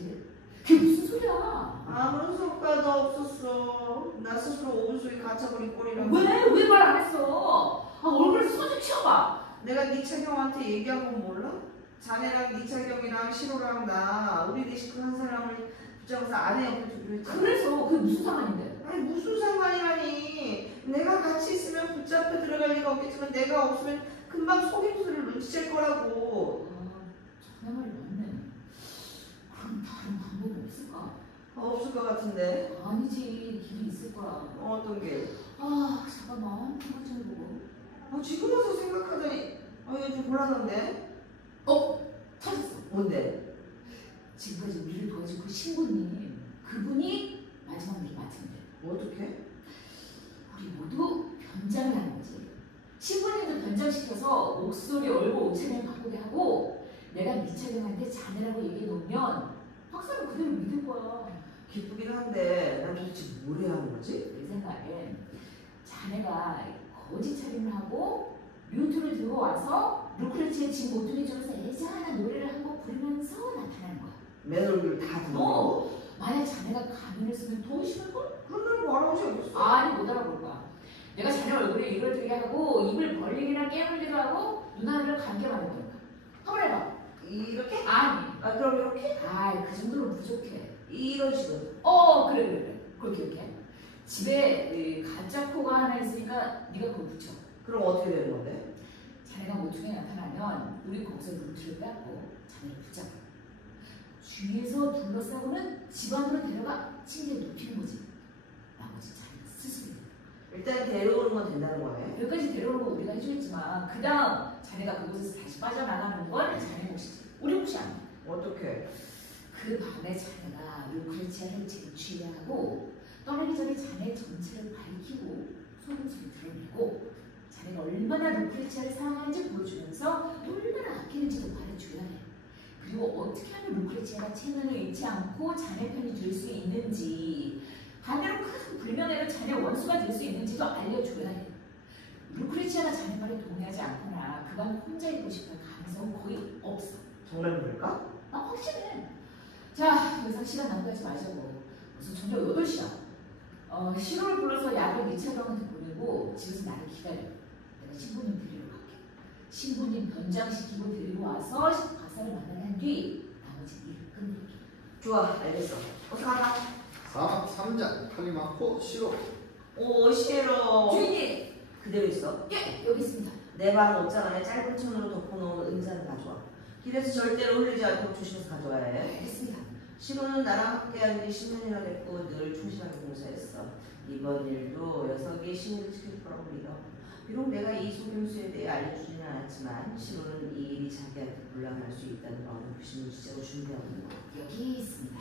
그게 무슨 소리야? 아무런 성과도 없었어. 나 스스로 5분 속에 갇혀버린 꼴이라고. 왜 말 안 했어? 아, 얼굴에서 손 좀 치워봐. 내가 니차경한테 얘기한 건 몰라? 자네랑 니차경이랑 시로랑 나 우리 데시크 한 사람을 붙잡아서 아내 옆에 두기로 했잖아. 그래서 그게 무슨 상관인데? 아니 무슨 상관이라니. 내가 같이 있으면 붙잡혀 들어갈 리가 없겠지만 내가 없으면 금방 속임수를 눈치챌 거라고. 자네 말이 맞네. 그럼 다른 방법이 없을까? 없을 것 같은데. 아니지, 길이 있을 거야. 어떤 게? 잠깐만, 생각 좀 해보고. 지금 와서 생각하더니 요즘 곤란한데? 찾았어. 뭔데? 지금까지 우리를 도와준 그 신부님, 그분이 마지막 일 맡은데. 어떻게? 우리 모두 변장을 하는 거지. 신부님도 변장시켜서 목소리, 얼굴, 옷차림을 바꾸게 하고 내가 미차경한테 자네라고 얘기해 놓으면 박사는 그대로 믿을 거야. 기쁘긴 한데 난 도대체 뭘 해야 하는 거지? 내 생각엔 자네가 거짓 차림을 하고 뮤트를 들고 와서 루크레치의 집 모퉁이 쪽에서 애잔한 노래를 한 곡 부르면서 나타나는 거야. 맨 얼굴 다 들어. 만약 자네가 가면을 쓰면 더 심할걸? 그런 날 말하고 싶었어. 아니, 못 알아볼 거야. 내가 자네 얼굴에 입을 들게 하고 입을 벌리기나 깨물기도 하고 눈하늘을 감게 만들 거야. 한번 해봐. 이렇게? 아니. 그럼 이렇게? 그 정도로 부족해. 이런 식으로. 그래. 그렇게. 집에 가짜 코가 하나 있으니까 네가 그거 붙여. 그럼 어떻게 되는 건데? 자네가 모퉁이에 나타나면 우리 거기서 루트를 빼고 자네를 붙잡아. 주위에서 둘러싸고는 집 안으로 데려가 침대에 눕히는 거지. 나머지 자네가 스스로. 일단 데려오는 건 된다는 거네. 여기까지 데려오는 거 우리가 해주겠지만 그 다음 자네가 그곳에서 다시 빠져나가는 건 자네 몫이지. 우리 몫이 아니야. 어떻게? 그 밤에 자네가 루크레치아를 쟁취하고 떠나기 전에 자네 정체를 밝히고 속임수를 드러내고 자네가 얼마나 루크레치아를 사랑하는지 보여주면서 얼마나 아끼는지도 말해줘야 해. 그리고 어떻게 하면 루크레치아가 체면을 잃지 않고 자네 편이 될 수 있는지, 반대로 큰 불면에는 자네 원수가 될 수 있는지도 알려줘야 해. 루크레치아가 자네 말에 동의하지 않거나 그간 혼자 있고 싶은 가능성은 거의 없어. 정말 그럴까? 나 확신해. 자, 더 이상 시간 낭비하지 말자고. 벌써 저녁 8시야. 신호를 불러서 약을 미차경한테 보내고 집에서 나를 기다려. 내가 신부님 데리러 갈게. 신부님 변장시키고 데리고 와서 박사를 만나게 한 뒤 나머지 일을 끝낼게. 좋아, 알겠어. 어서 가라. 사막 3장 칼리마코 시로. 오, 싫어. 주인님! 그대로 있어. 예! 여기 있습니다. 내 방 옷장 안에 짧은 천으로 덮어놓은 의자를 가져와. 길에서 절대로 흘리지 않도록 조심해서 가져와야 해. 알겠습니다. 신호는 나랑 함께한 지 10년이나 됐고 늘 충실하게 봉사했어. 이번 일도 녀석이 신호를 지킬 거라고 믿어. 비록 내가 이 속임수에 대해 알려주지는 않았지만 신호는 이 일이 자기한테 곤란할 수 있다는 마음을 부심을 지자고 준비하고 있는 거야. 여기 있습니다.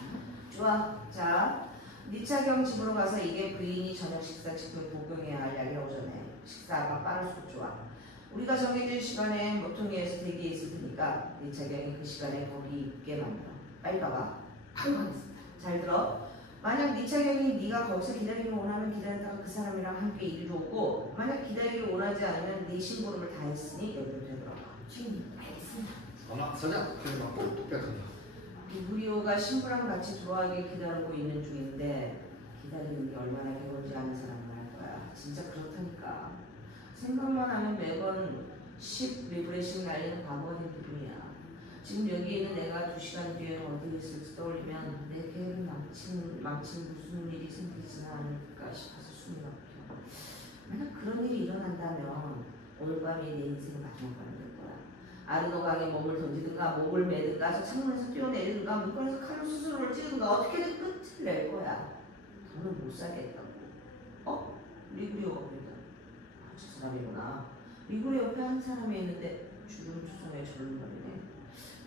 좋아. 자, 니차경 집으로 가서 이게 부인이 저녁 식사 직후 복용해야 할 약이라고 전해. 식사가 빠를수록 좋아. 우리가 정해진 시간에 모퉁이에서 대기해 있을 테니까 니차경이 그 시간에 거기 있게 만들어. 빨리 가봐. 바로 가겠습니다. 잘 들어. 만약 니차경이 네가 거기서 기다리길 원하면 기다렸다가 그 사람이랑 함께 이리로 오고, 만약 기다리길 원하지 않으면 네 심부름을 다 했으니 여기로 되돌아가. 주인님, 알겠습니다. 사막 4장 칼리마코 독백한다. 리브리오가 신부랑 같이 돌아가길 기다리고 있는 중인데 기다리는 게 얼마나 괴로운지 아는 사람은 알 거야. 진짜 그렇다니까. 생각만 하면 매번 10리브레씩 날리는 과거가 된 기분이야. 지금 여기 있는 내가 2시간 뒤에 어디 있을지 떠올리면 내 계획이 망친 무슨 일이 생기지는 않을까 싶어서 숨이 막혀. 만약 그런 일이 일어난다면 오늘 밤이 내 인생의 마지막 밤이 될 거야. 아르노강에 몸을 던지든가 목을 매든가 저 창문에서 뛰어내리든가 물건에서 칼로 스스로를 찌든가 어떻게든 끝을 낼 거야. 더는 못 살겠다고. 리브리오가 그랬다. 저 사람이구나. 리구리 옆에 한 사람이 있는데 주름투성의 절름머리네.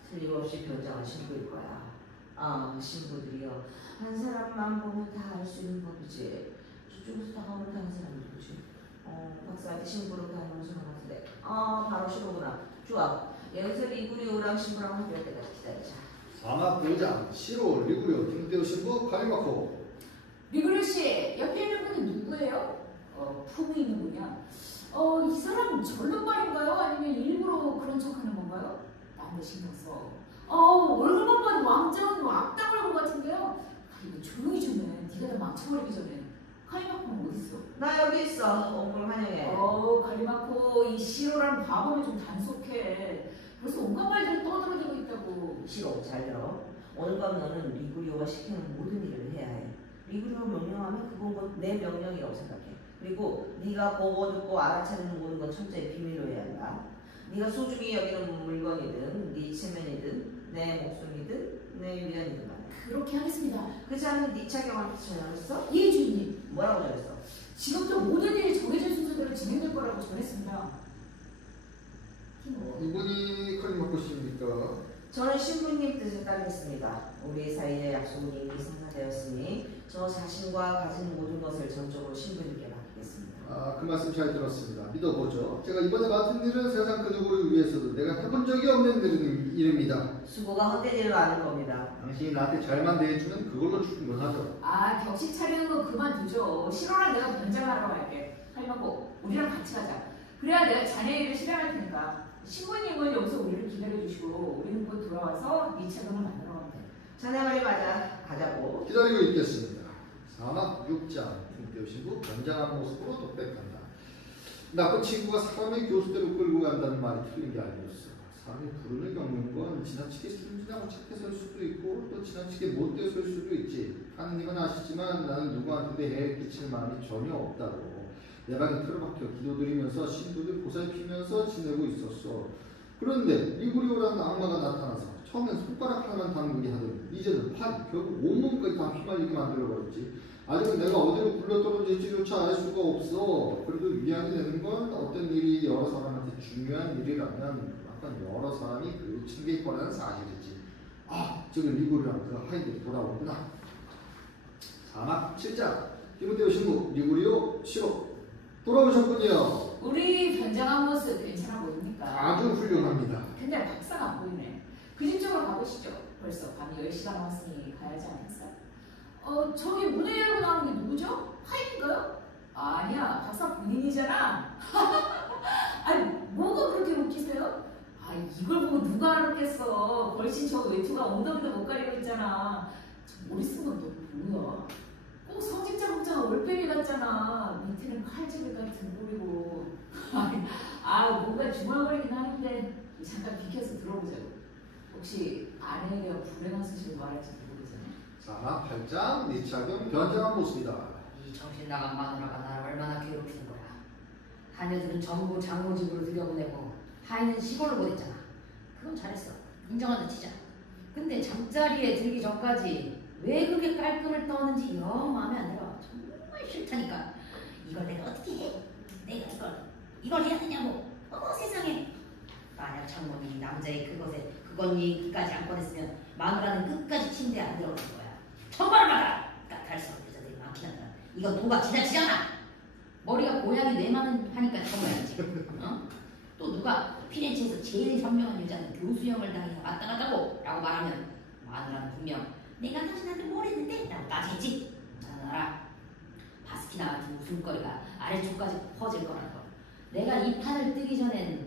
틀림없이 변장한 신부일 거야. 아, 신부들이여. 한 사람만 보면 다 알 수 있는 법이지. 저쪽에서 다가오는 다른 사람이 누구지? 박사한테 신부로 다녀오는 사람 같은데. 바로 신부구나. 좋아. 여기서 리구리 오랑 신부랑 합류할 때까지 기다리자. 사막 부장 시로 리구리오 김태우 신부 카리마코. 리그루 씨, 옆에 있는 분이 누구예요? 품이 있는 분이야. 이 사람 절름발인가요? 아니면 일부러 그런 척하는 건가요? 남의 신경 써. 얼굴만 봐도 왕자운 악당 얼굴 같은데요. 이거 조용히 좀 해. 네가 다 망쳐버리기 전에. 카리마코는 어디 있어? 나 여기 있어. 옹골 환영해. 카리마코 이 시로라는 바보는 좀 단속해. 벌써 온갖 말들을 떠들어대고 있다고. 싫어. 잘 들어. 오늘 밤 너는 리구리오가 시키는 모든 일을 해야 해. 리구리오 명령하면 그건 곧 내 명령이라고 생각해. 그리고 네가 보고 듣고 알아차리는 모든 건 철저히 비밀로 해야 한다. 네가 소중히 여기는 물건이든 네 체면이든 내 목숨이든 내 위안이든 말이야. 그렇게 하겠습니다. 그렇지 않으면 네 차경한테 전화했어? 예, 주인님. 뭐라고 전했어? 지금부터 모든 일이 정해진 순서대로 진행될 거라고 전했습니다. 이분이 카리마코 씨입니까? 저는 신부님 뜻에 따르겠습니다. 우리 사이의 약속은 이미 성사되었으니 저 자신과 가진 모든 것을 전적으로 신부님께 맡기겠습니다. 그 말씀 잘 들었습니다. 믿어보죠. 제가 이번에 맡은 일은 세상 그 누구를 위해서도 내가 해본 적이 없는 일입니다. 수고가 헛된 일을 아는 겁니다. 당신이 나한테 잘만 대해주면 그걸로 충분하죠. 격식 차리는 거 그만두죠. 싫어라 내가 변장하러 갈게. 하리마코, 우리랑 같이 가자. 그래야 내가 자네 일을 실행할 테니까. 신부님은 여기서 우리를 기다려주시고 우리는 곧 돌아와서 네 차경을 만들어 가면 돼. 자네 말이 맞아. 가자고. 기다리고 있겠습니다. 사막 6장 김태우 신부 변장한 모습으로 독백한다. 나쁜 친구가 사람의 교수대로 끌고 간다는 말이 틀린 게 아니었어. 사람이 불운을 겪는 건 지나치게 순진하고 착해서일 수도 있고 또 지나치게 못돼서일 수도 있지. 하느님은 아시지만 나는 누구한테도 해를 끼칠 마음이 전혀 없다고. 내 방에 틀어박혀 기도드리면서 신부들 보살피면서 지내고 있었어. 그런데 리구리오라는 악마가 나타나서 처음엔 손가락 하나만 담그게 하더니 이제는 팔, 결국 온몸까지 다 휘말리게 만들어버렸지. 아직은 내가 어디로 굴러떨어질지조차 알 수가 없어. 그래도 위안이 되는 건 어떤 일이 여러 사람한테 중요한 일이라면 약간 여러 사람이 그리고 챙길 거라는 사실이지. 지금 리구리오랑 그 하인들이 돌아오구나. 사막 7장 김태우 신부 리구리오 시로 돌아오셨군요. 우리 변장한 모습 괜찮아 보입니까? 아주 훌륭합니다. 근데 박사가 안 보이네. 그 집 쪽으로 가보시죠. 벌써 밤이 10시가 넘었으니 가야지 않겠어요? 저기 문을 열고 나오는 게 누구죠? 하인인가요? 아니야, 박사 본인이잖아. 아니, 뭐가 그렇게 웃기세요? 이걸 보고 누가 알았겠어. 걸친 저 외투가 엉덩이도 못 가리고 있잖아. 저 머리 쓴 건 너 뭐야? 꼭 성직자 복장은 올빼미 같잖아. 밑에는 칼집을까지 등보리고. 뭔가 중얼거리긴 하는데 잠깐 비켜서 들어보자고. 혹시 아내에 대한 불행한 소식을 말할지 모르겠잖아. 사막 8장 니차경 변장한 모습이다. 이 정신 나간 마누라가 나를 얼마나 괴롭히는 거야. 하녀들은 전부 장모집으로 들여보내고 하인은 시골로 보냈잖아. 그건 잘했어. 인정한다 치자. 근데 잠자리에 들기 전까지 왜 그렇게 깔끔을 떠는지 영 마음에 안 들어. 정말 싫다니까. 이걸 내가 어떻게 해? 내가 이걸 해야 되냐고. 세상에. 만약 장모님이 남자의 그건 얘기까지 안 꺼냈으면 마누라는 끝까지 침대에 안 들어갈 거야. 천벌을 받아. 까탈스러운 여자들이 많긴 하더라. 이거 누가 지나치잖아. 머리가 고양이 뇌만 하니까 저거야지. 또 누가 피렌체에서 제일 현명한 여자는 교수형을 당해서 왔다 갔다고 라고 말하면 마누라는 분명 내가 당신한테 뭘 했는데? 라고 따지겠지. 나는 알아. 바스키나 같은 웃음거리가 아래쪽까지 퍼질 거라는 걸. 내가 이 판을 뜨기 전엔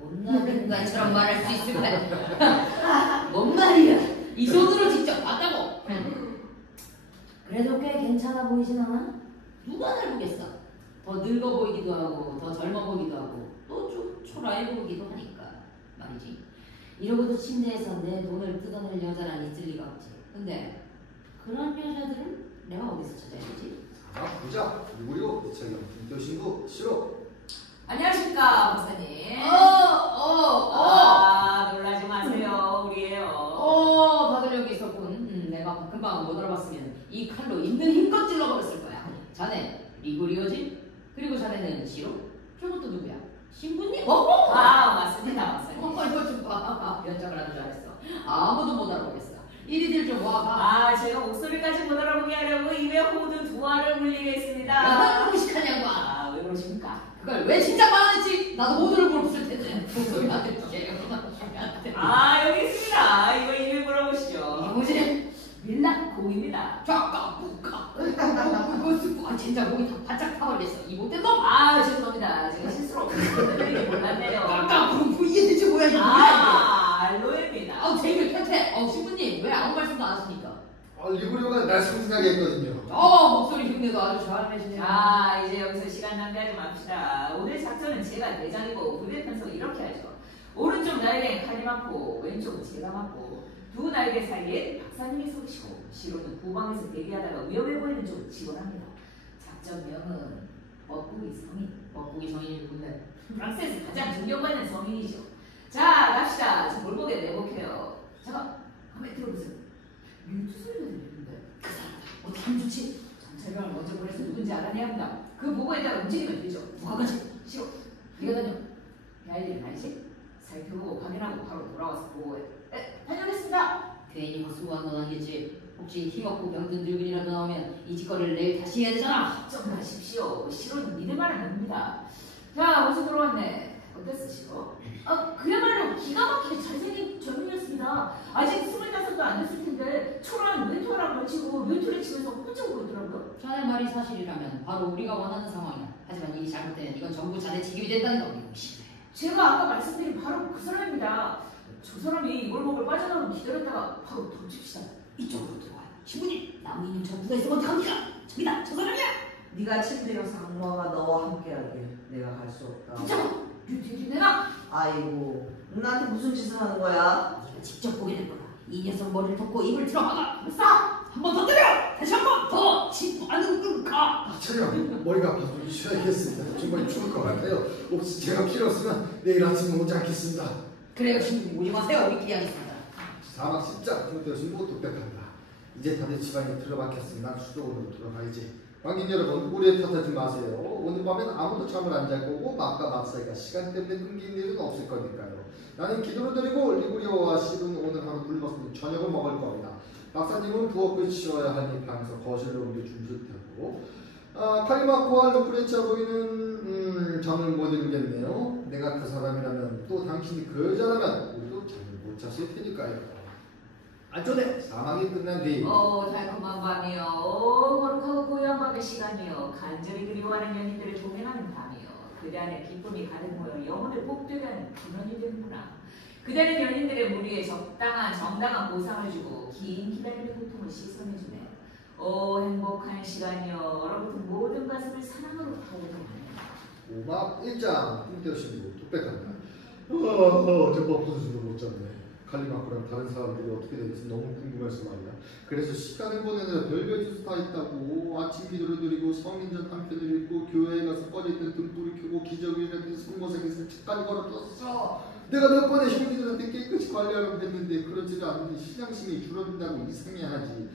못나긴가처럼 말할 수 있을 거야. 뭔 말이야. 이 손으로 직접 봤다고. 그래도 꽤 괜찮아 보이진 않아? 누가 날 보겠어. 더 늙어 보이기도 하고 더 젊어 보이기도 하고 또 좀 초라해 보이기도 하니까 말이지. 이러고도 침대에서 내 돈을 뜯어낼 여자란 있을 리가 없지. 근데 그런 여자들은 내가 어디서 찾아야 되지? 사막 9장 리구리오 니차경 김태우 신부 시로. 안녕하십니까, 박사님. 놀라지 마세요. 우리예요. 다들 여기 있었군. 내가 금방 못 알아봤으면 이 칼로 있는 힘껏 찔러버렸을 거야. 자네 리구리오지? 그리고 와. 제가 목소리까지 못 알아보게 하려고 입에 호두 두 알을 물리게 했습니다. 야, 무식한 양반. 왜 그러십니까? 그걸 왜 진짜 말하는지 나도 모두를 물었을 텐데. 목소리 안 들리게. 여기 있습니다. 이거 입에 물어보시죠. 이게 뭐지? 밀랍 고입니다. 쫙까 뿌까. 그거 진짜 목이 다 바짝 타버리겠어. 이 못된 놈. 죄송합니다. 제가 실수로 들리게 몰랐네요. 까 뿌 이게 대체 뭐야 이거? 알로에입니다. 제일 퇴퇴. 신부님 왜 아무 말씀도 안 하십니까? 리브리오가 날 상승하게 했거든요. 목소리 흉내도 아주 잘 내시네요. 이제 여기서 시간 낭비하지 맙시다. 오늘 작전은 제가 대장이고 부대편성 이렇게 하죠. 오른쪽 날개에 칼이 맞고 왼쪽은 제가 맞고 두 날개 사이에 박사님이 서시고 시로는 후방에서 대기하다가 위험해 보이는 쪽으로 직원합니다. 작전명은 뻐꾸기 성인. 뻐꾸기 성인이군요. 프랑스에서 가장 존경받는 성인이죠. 자, 갑시다. 저 골목에 내복해요. 잠깐, 한번 들어보세요. 뮤트 소리가 들리는데 그 사람 어떻게 하면 좋지? 정찰병을 먼저 보내서 누군지 알아내야 한다. 그 보고에 따라 움직이면 되죠. 누가 가지? 싫어. 네가 다녀. 야이들은 알지? 살펴보고 확인하고 바로 돌아와서 보고해. 다녀오겠습니다. 괜히 헛수고한 건 아니겠지. 혹시 힘없고 병든 늙은이라도 나오면 이 짓거리를 내일 다시 해야 되잖아. 좀 마십시오. 시로는 믿을 만한 겁니다. 자, 벌써 들어왔네. 어땠어, 시로? 그야말로 기가 막히게 잘생긴 젊은이였습니다. 아직 25도 안 됐을 텐데 초라한 외투랑 걸치고 외투를 치면서 혼자 오고 있더라고요. 자네 말이 사실이라면 바로 우리가 원하는 상황이야. 하지만 일이 잘못되면 이건 전부 자네 책임이 된다는 거 미용심해. 제가 아까 말씀드린 바로 그 사람입니다. 저 사람이 이걸 먹을 빠져나오면 기다렸다가 바로 던집시다. 이쪽으로 들어와. 신부님, 나무 있는 저 누가 있으면 어떡합니까? 저기다, 저 사람이야. 네가 침대로 상모가 너와 함께하길. 내가 갈 수 없다. 붙잡아! 뮤트 내놔! 아이고, 나한테 무슨 짓을 하는 거야? 네가 직접 보게 될 거야. 이 녀석 머리를 덮고 입을 틀어막아. 싸! 한 번 더 때려. 다시 한 번 더. 집 안으로 가. 차장 머리가 아파서 좀 쉬어야겠습니다. 정말 죽을 것 같아요. 혹시 제가 필요 없으면 내일 아침에 오지 않겠습니다. 그래요, 신부님 오지 마세요. 우리끼리 하겠습니다. 사막 십자 그것도 못 독백한다. 이제 다들 집안에 들어박혔으니 난 수도원으로 돌아가야지. 왕님 여러분, 우리에 탓하지 마세요. 오늘 밤엔 아무도 잠을 안 잘 거고 막과 막사이가 시간 때문에 끊긴 일은 없을 거니까요. 나는 기도를 드리고 리브리오와 실은 오늘 하루 굶었으니 저녁을 먹을 겁니다. 박사님은 부엌을 치워야 하니 방에서 거실로 옮겨 주실 테고 칼리마코와 루프레치아 보이는 잠을 못 이루겠네요. 내가 그 사람이라면 또 당신이 그 여자라면 우리도 잠을 못 잤을 테니까요. 안전에 사망이 끝난 뒤 달콤한 밤이요. 거룩하고 고요한 밤의 시간이요. 간절히 그리워하는 연인들을 동행하는 밤이요. 그대 안에 기쁨이 가득 모여 영혼을 복되게 하는 근원이 되는구나. 그대는 연인들의 무리에 정당한 보상을 주고 긴 기다림의 고통을 씻어내주네. 행복한 시간이요. 얼어붙은 모든 가슴을 사랑으로 타오르게 하네. 오막 1장 꿈때우시고 독백한다. 어젯밤 무슨 못 잤네. 칼리마코랑 다른 사람들이 어떻게 될지 너무 궁금해서 말이야. 그래서 시간을 보내느라 별별 짓을 다 했다고. 아침 기도를 드리고 성인전 한 편을 읽고 교회에 가서 꺼져있던 등불을 켜고 기저귀를 손모색에서 책까지 걸어뒀어. 내가 몇 번의 형제들한테 깨끗이 관리하라고 했는데 그러지도 않는데 신앙심이 줄어든다고 이상해하지.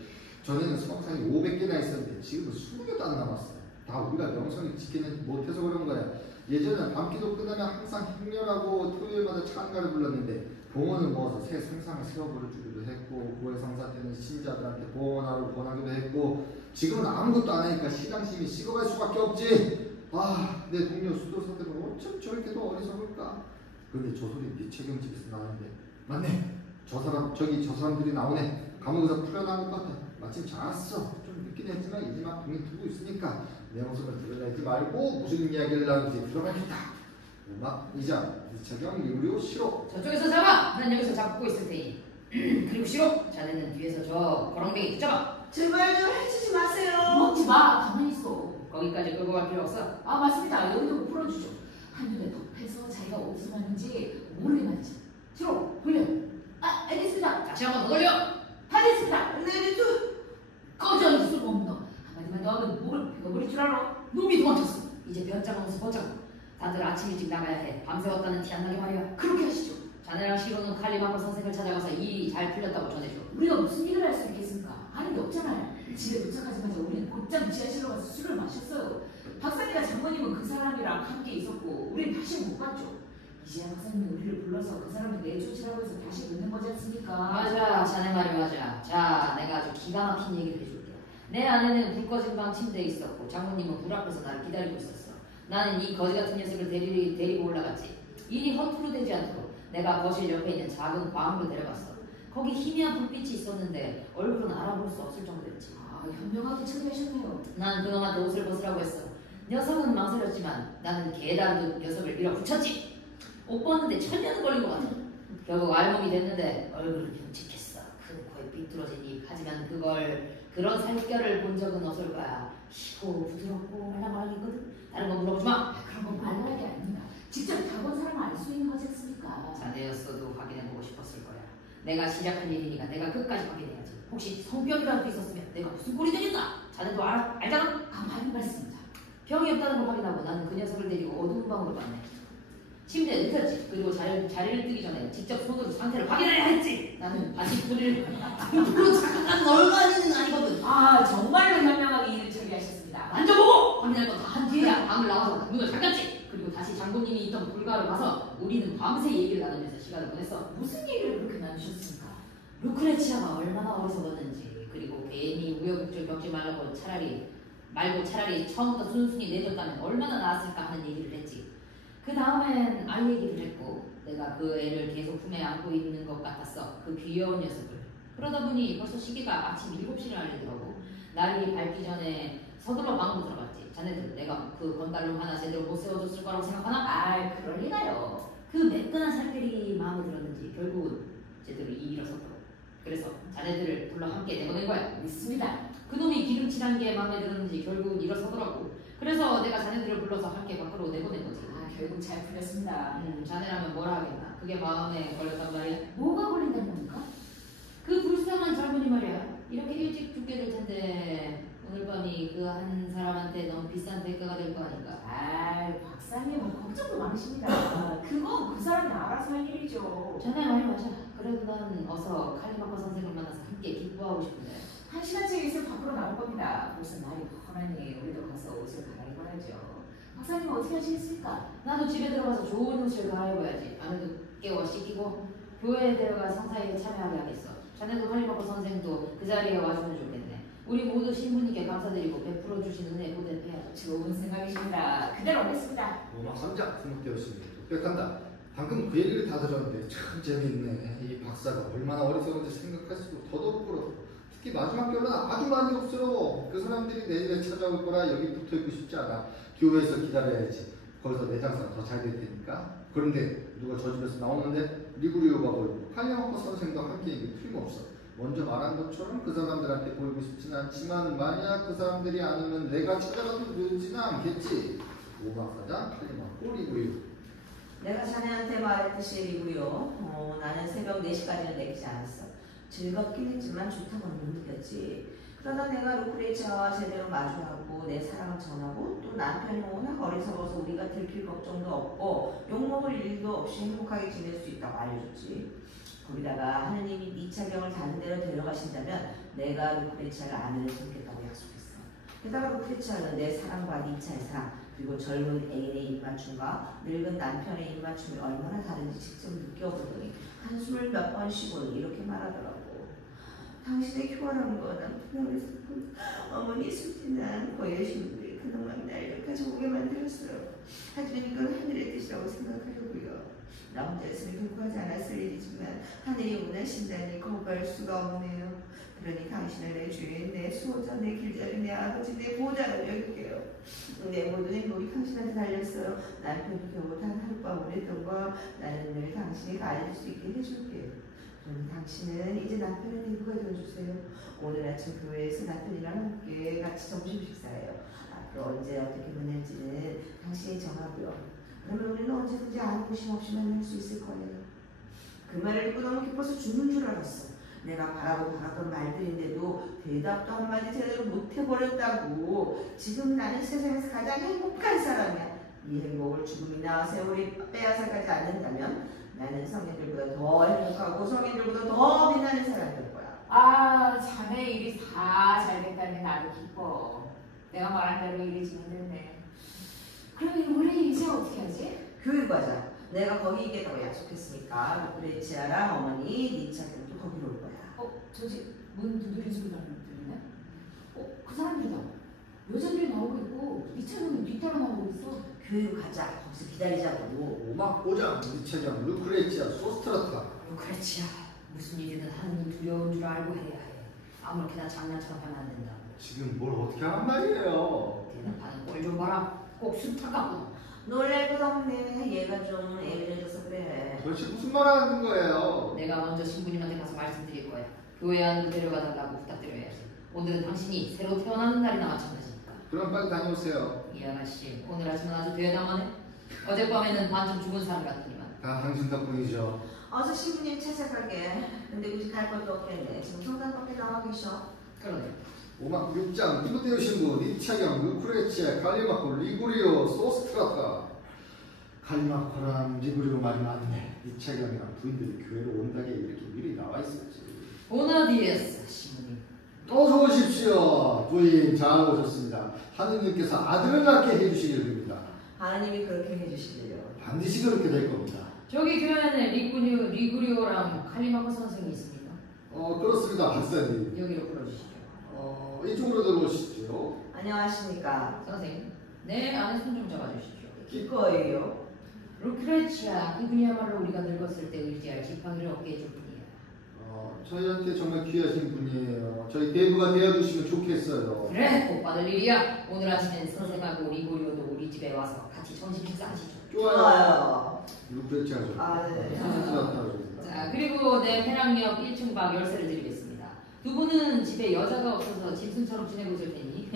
전에는 성상이 500개나 있었는데 지금은 20개도 안 남았어. 다 우리가 명성이 지키지 못해서 그런 거야. 예전에는 밤기도 끝나면 항상 행렬하고 토요일마다 찬가를 불렀는데 봉헌을 모아서 새 생상을 세워보여주기도 했고 고해 성사 때는 신자들한테 봉헌하러 권하기도 했고 지금은 아무것도 안 하니까 시장심이 식어갈 수밖에 없지. 내 동료 수도사들은 어쩜 저렇게도 어리석을까. 그런데 저 소리 네 책임집에서 나는데 맞네. 저 사람들이 나오네. 감옥에서 풀려나온 것 같아. 마침 잘 왔어. 좀 늦긴 했지만 이제 막 동이 두고 있으니까 내 모습을 드러내지 말고 무슨 이야기를 나누지 들어가겠다. 음악, 이자, 이차경, 리브리오, 시로. 저쪽에서 잡아. 난 여기서 잡고 있을 테니. 그리고 시로. 자네는 뒤에서 저 거렁뱅이 붙잡아. 제발 좀 해주지 마세요. 먹지 마. 가만히 있어. 거기까지 끌고 갈 필요 없어. 맞습니다. 여기도 풀어주죠. 한눈에 덮여서 자기가 어디서 왔는지 모르게 만지자. 뒤로 돌려. 알겠습니다. 다시 한 번 더 돌려. 다 됐습니다. 내리도 꺼져 이 쓸모없는 너. 한마디만 더 하면 목을 베어버릴 줄 알아. 놈이 도망쳤어. 이제 변장한 모습 보자고. 다들 아침 일찍 나가야 해. 밤새웠다는 티 안 나게 말이야. 그렇게 하시죠. 자네랑 시로는 칼리마코 선생을 찾아가서 일이 잘 풀렸다고 전해줘. 우리가 무슨 일을 할 수 있겠습니까? 하는 게 없잖아요. 집에 도착하자마자 우리는 곧장 지하실로 가서 술을 마셨어요. 박사님과 장모님은 그 사람이랑 함께 있었고 우린 다시 못 봤죠. 이제야 박사님이 우리를 불러서 불러서 그 사람이 내쫓으라고 해서 다시 넣는 거지 않습니까? 맞아, 자네 말이 맞아. 자, 내가 아주 기가 막힌 얘기를 해줄게. 내 아내는 불 꺼진 방 침대에 있었고 장모님은 불 앞에서 나를 기다리고 있었어. 나는 이 거지 같은 녀석을 데리고 올라갔지. 일이 허투루 되지 않도록 내가 거실 옆에 있는 작은 방으로 데려갔어. 거기 희미한 불빛이 있었는데 얼굴은 알아볼 수 없을 정도였지. 아, 현명하게 처리하셨네요. 난 그놈한테 옷을 벗으라고 했어. 녀석은 망설였지만 나는 계단도 녀석을 밀어붙였지. 옷 벗는데 천년은 걸린 것 같아. 결국 알몸이 됐는데 얼굴은 흉측했어. 큰 코에 삐뚤어진 입. 하지만 그런 살결을 본 적은 없을 거야. 희고 부드럽고 말랑말랑했거든. 다른 거 물어보지 마. 그런 건 말라는 게 아닙니다. 직접 다본 사람은 알 수 있는 거지 않습니까? 자네였어도 확인해보고 싶었을 거야. 내가 시작한 일이니까 내가 끝까지 확인해야지. 혹시 성병이라도 있었으면 내가 무슨 꼴이 되겠나? 자네도 알잖아? 가만히 말씀입니다. 병이 없다는 걸 확인하고 나는 그 녀석을 데리고 어두운 방으로 갔네. 침대에 눕혔지. 그리고 자리를 뜨기 전에 직접 손으로 상태를 확인해야 했지. 나는 바지 뿌리를 앞으로 잠깐 얼마는 아니거든. 아, 정말로 현명하게 일을 처리하셨습니다. 만져보고 확인할 건 다 한 뒤에야 방을 나와서 문을 잠갔지. 그리고 다시 장모님이 있던 불가로 가서 우리는 밤새 얘기를 나누면서 시간을 보냈어. 무슨 얘기를 그렇게 나누셨습니까? 루크레치아가 얼마나 어리석었는지, 그리고 괜히 우여곡절 겪지 말고 차라리 처음부터 순순히 내줬다면 얼마나 나았을까 하는 얘기를 했지. 그 다음엔 아이 얘기를 했고, 내가 그 애를 계속 품에 안고 있는 것 같았어. 그 귀여운 녀석을. 그러다 보니 벌써 시계가 아침 7시를 알리더라고. 날이 밝기 전에 서둘러 방으로 들어갔지. 자네들 내가 그 건달룸 하나 제대로 못 세워줬을 거라고 생각하나? 아, 그럴 리가요. 그 매끈한 살결이 마음에 들었는지 결국은 제대로 일어섰더라고. 그래서 자네들을 불러 함께 내보낸 거야. 믿습니다. 그놈이 기름칠한 게 마음에 들었는지 결국은 일어서더라고. 그래서 내가 자네들을 불러서 함께 밖으로 내보낸 거지. 아, 결국 잘 풀렸습니다. 자네라면 뭐라 하겠나. 그게 마음에 걸렸단 말이야. 뭐가 걸린다는 겁니까? 그 불쌍한 젊은이 말이야. 이렇게 일찍 죽게 될 텐데 오늘 밤이 그 한 사람한테 너무 비싼 대가가 될 거 아닌가. 아, 박사님은 걱정도 많으십니다. 그건 그 사람이 알아서 할 일이죠. 자네 말이 맞아. 그래도 난 어서 칼리마커 선생을 만나서 함께 기뻐하고 싶은데. 한 시간째 있을 밖으로 나올 겁니다. 벌써 날이 훤하니 우리도 가서 옷을 갈아입어야죠. 박사님은 어떻게 하시겠습니까? 나도 집에 들어가서 좋은 옷을 갈아입어야지. 아내도 깨워 씻기고 교회에 데려가 성사에 참여하게 하겠어. 자네도 칼리마커 선생도 그 자리에 와주면 좋겠네. 우리 모두 신부님께 감사드리고 베풀어 주신 은혜 보답해야죠. 좋은 생각이십니다. 그대로 하겠습니다. 로마 3장 등록되었습니다. 독백한다. 방금 그 얘기를 다 들었는데 참 재미있네. 이 박사가 얼마나 어리석은지 생각할수록 더더욱 부럽고, 특히 마지막 결은 아주 많이 없어요. 그 사람들이 내일에 찾아올 거라 여기 붙어 있고 싶지 않아. 교회에서 기다려야지. 거기서 내 장사가 더 잘 될 테니까. 그런데 누가 저 집에서 나오는데 리구리오가 보이고 칼리마커 선생도 함께 있는 게 틀림없어. 먼저 말한 것처럼 그 사람들한테 보이고 싶진 않지만 만약 그 사람들이 아니면 내가 찾아가도 늦지는 않겠지. 오박사장 칼리마커 리구리오. 내가 자네한테 말했듯이 리구리오, 나는 새벽 4시까지는 내키지 않았어. 즐겁긴 했지만 좋다고는 못 느꼈지. 그러다 내가 루크레치아와 제대로 마주하고 내 사랑을 전하고 또 남편이 워낙 어리석어서 우리가 들킬 걱정도 없고 욕먹을 일도 없이 행복하게 지낼 수 있다고 알려줬지. 거기다가 하느님이 네 차경을 다른 데로 데려가신다면 내가 루크레치아를 아내를 섬겠다고 약속했어. 게다가 루크레치아는 내 사랑과 네 차의 사랑, 그리고 젊은 애인의 입맞춤과 늙은 남편의 입맞춤이 얼마나 다른지 직접 느껴보더니 한숨을 몇 번 쉬고는 이렇게 말하더라고. 당신의 교활한 거 남편을 슬픈 어머니 순진한 고의 신부의 그동안 날 여기까지 오게 만들었어요. 하지만 이건 하늘의 뜻이라고 생각하려고요. 나 혼자였으면 결국하지 않았을 일이지만 하늘이 원하신다니 거부할 수가 없네요. 그러니 당신을 내 주인, 내 수호자, 내 길잡이, 내 아버지, 내 보호자로 여길게요. 내 모든 행복이 당신한테 달렸어요. 남편이 겨우 단 하룻밤을 했던 거 나는 늘 당신이 가르칠 수 있게 해줄게요. 그럼 당신은 이제 남편을 데리고 가져주세요. 오늘 아침 교회에서 남편이랑 함께 같이 점심 식사해요. 앞으로 언제 어떻게 보낼지는 당신이 정하고요. 그러면 우리는 언제든지 아무 고심 없이 만날 수 있을 거예요. 그 말을 듣고 너무 기뻐서 죽는 줄 알았어. 내가 바라고 바랐던 말들인데도 대답도 한마디 제대로 못해버렸다고. 지금 나는 세상에서 가장 행복한 사람이야. 이 행복을 죽음이나 세월이 빼앗아가지 않는다면 나는 성인들보다 더 행복하고 성인들보다 더 빛나는 사람이 될 거야. 아, 자네 일이 다 잘 됐다니 나도 기뻐. 내가 말한 대로 일이 진행됐네. 그럼 우리 이제 어떻게 하지? 교육 가자. 내가 거기 있겠다고 약속했으니까 루크레치아랑 어머니 니차경도 거기로 올 거야. 저지 문 두드린 소리가 들리네? 그 사람들이다. 여자들이 나오고 있고 이찬우는 뒤따라 나오고 있어. 교회로 가자. 거기서 기다리자고. 오막고장, 니차경, 루크레치아, 소스트라타. 루크레치아, 무슨 일이든 하느님 두려운 줄 알고 해야 해. 아무렇게나 장난처럼 하면 안 된다. 지금 뭘 어떻게 하란 말이에요? 대답하는 꼴 좀 봐라. 꼭 숱하고. 놀랄 것 없네. 얘가 좀 예민해져서 그래. 도대체 무슨 말 하는 거예요? 내가 먼저 신부님한테 가서 말씀드릴 거야. 교회 안으로 데려가달라고 부탁드려야지. 오늘은 당신이 새로 태어나는 날이나 마찬가지니까. 그럼 빨리 다녀오세요. 이 아가씨, 오늘 아침은 아주 대담하네. 어젯밤에는 반쯤 죽은 사람 같더니만. 다 당신 덕분이죠. 어서 신부님 채색하게. 근데 굳이 갈 것도 없겠네. 지금 성당 밖에 나와 계셔. 그러네. 오막 6장, 티모테오 신부, 니차경, 루크레치아, 칼리마코, 리구리오, 소스트라타. 칼리마코랑 리구리오 말이 맞네. 니차경이랑 부인들이 교회로 온다게 이렇게 미리 나와 있었지. 보나디에스 신부님. 어서 오십시오. 부인 잘 오셨습니다. 하느님께서 아들을 낳게 해주시길 빕니다. 하나님이 그렇게 해주시려요. 반드시 그렇게 될 겁니다. 저기 교회는 리구리오랑 칼리마코 선생이 있습니다. 그렇습니다, 박사님. 여기로 불러주시죠. 이쪽으로 들어오시죠. 안녕하십니까. 선생님, 내 안에 손 좀 잡아주시죠. 기꺼이요. 루크레치아, 이분이야말로 우리가 늙었을 때 의지할 지팡이를 얻게 해줄 분이에요. 저희한테 정말 귀하신 분이에요. 저희 대부가 되어주시면 좋겠어요. 그래, 복 받을 일이야. 오늘 아침엔 선생하고 리구리오도 우리 집에 와서 같이 점심 식사하시죠. 좋아요. 루크레치아죠. 네. 자, 그리고 내 배낭역 1층 방 열쇠를 드리겠습니다. 두 분은 집에 여자가 없어서 짐승처럼 지내고 있을 테니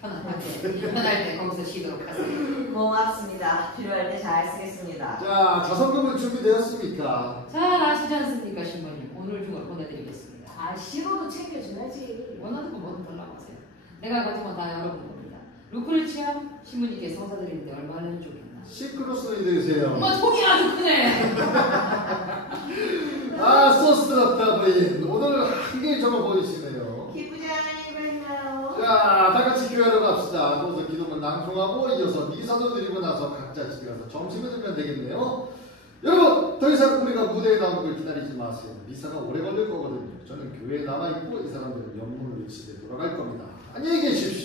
편할 때 거기서 쉬도록 하세요. 고맙습니다. 필요할 때 잘 쓰겠습니다. 자, 자선금은 준비되었습니까? 잘 아시지 않습니까, 신부님? 오늘 중을 보내드리겠습니다. 식어도 챙겨줘야지. 원하는 거 뭐든 달라고 하세요. 내가 가진 건 다 여러분 겁니다. 루크레치아, 신부님께 성사드리는데 얼마나 좋겠나. 시크로스는 되세요. 엄마 통이 아주 크네. 소스트라타 부인. 오늘 한개 적어 보이시네요. 기쁘지 않은 일이 있나요? 자, 다 같이 교회로 갑시다. 거기서 기도문 낭송하고 이어서 미사도 드리고 나서 각자 집에 가서 점심을 들면 되겠네요. 여러분, 더 이상 우리가 무대에 나오는 걸 기다리지 마세요. 미사가 오래 걸릴 거거든요. 저는 교회에 남아있고 이 사람들은 영문으로 집에 돌아갈 겁니다. 안녕히 계십시오.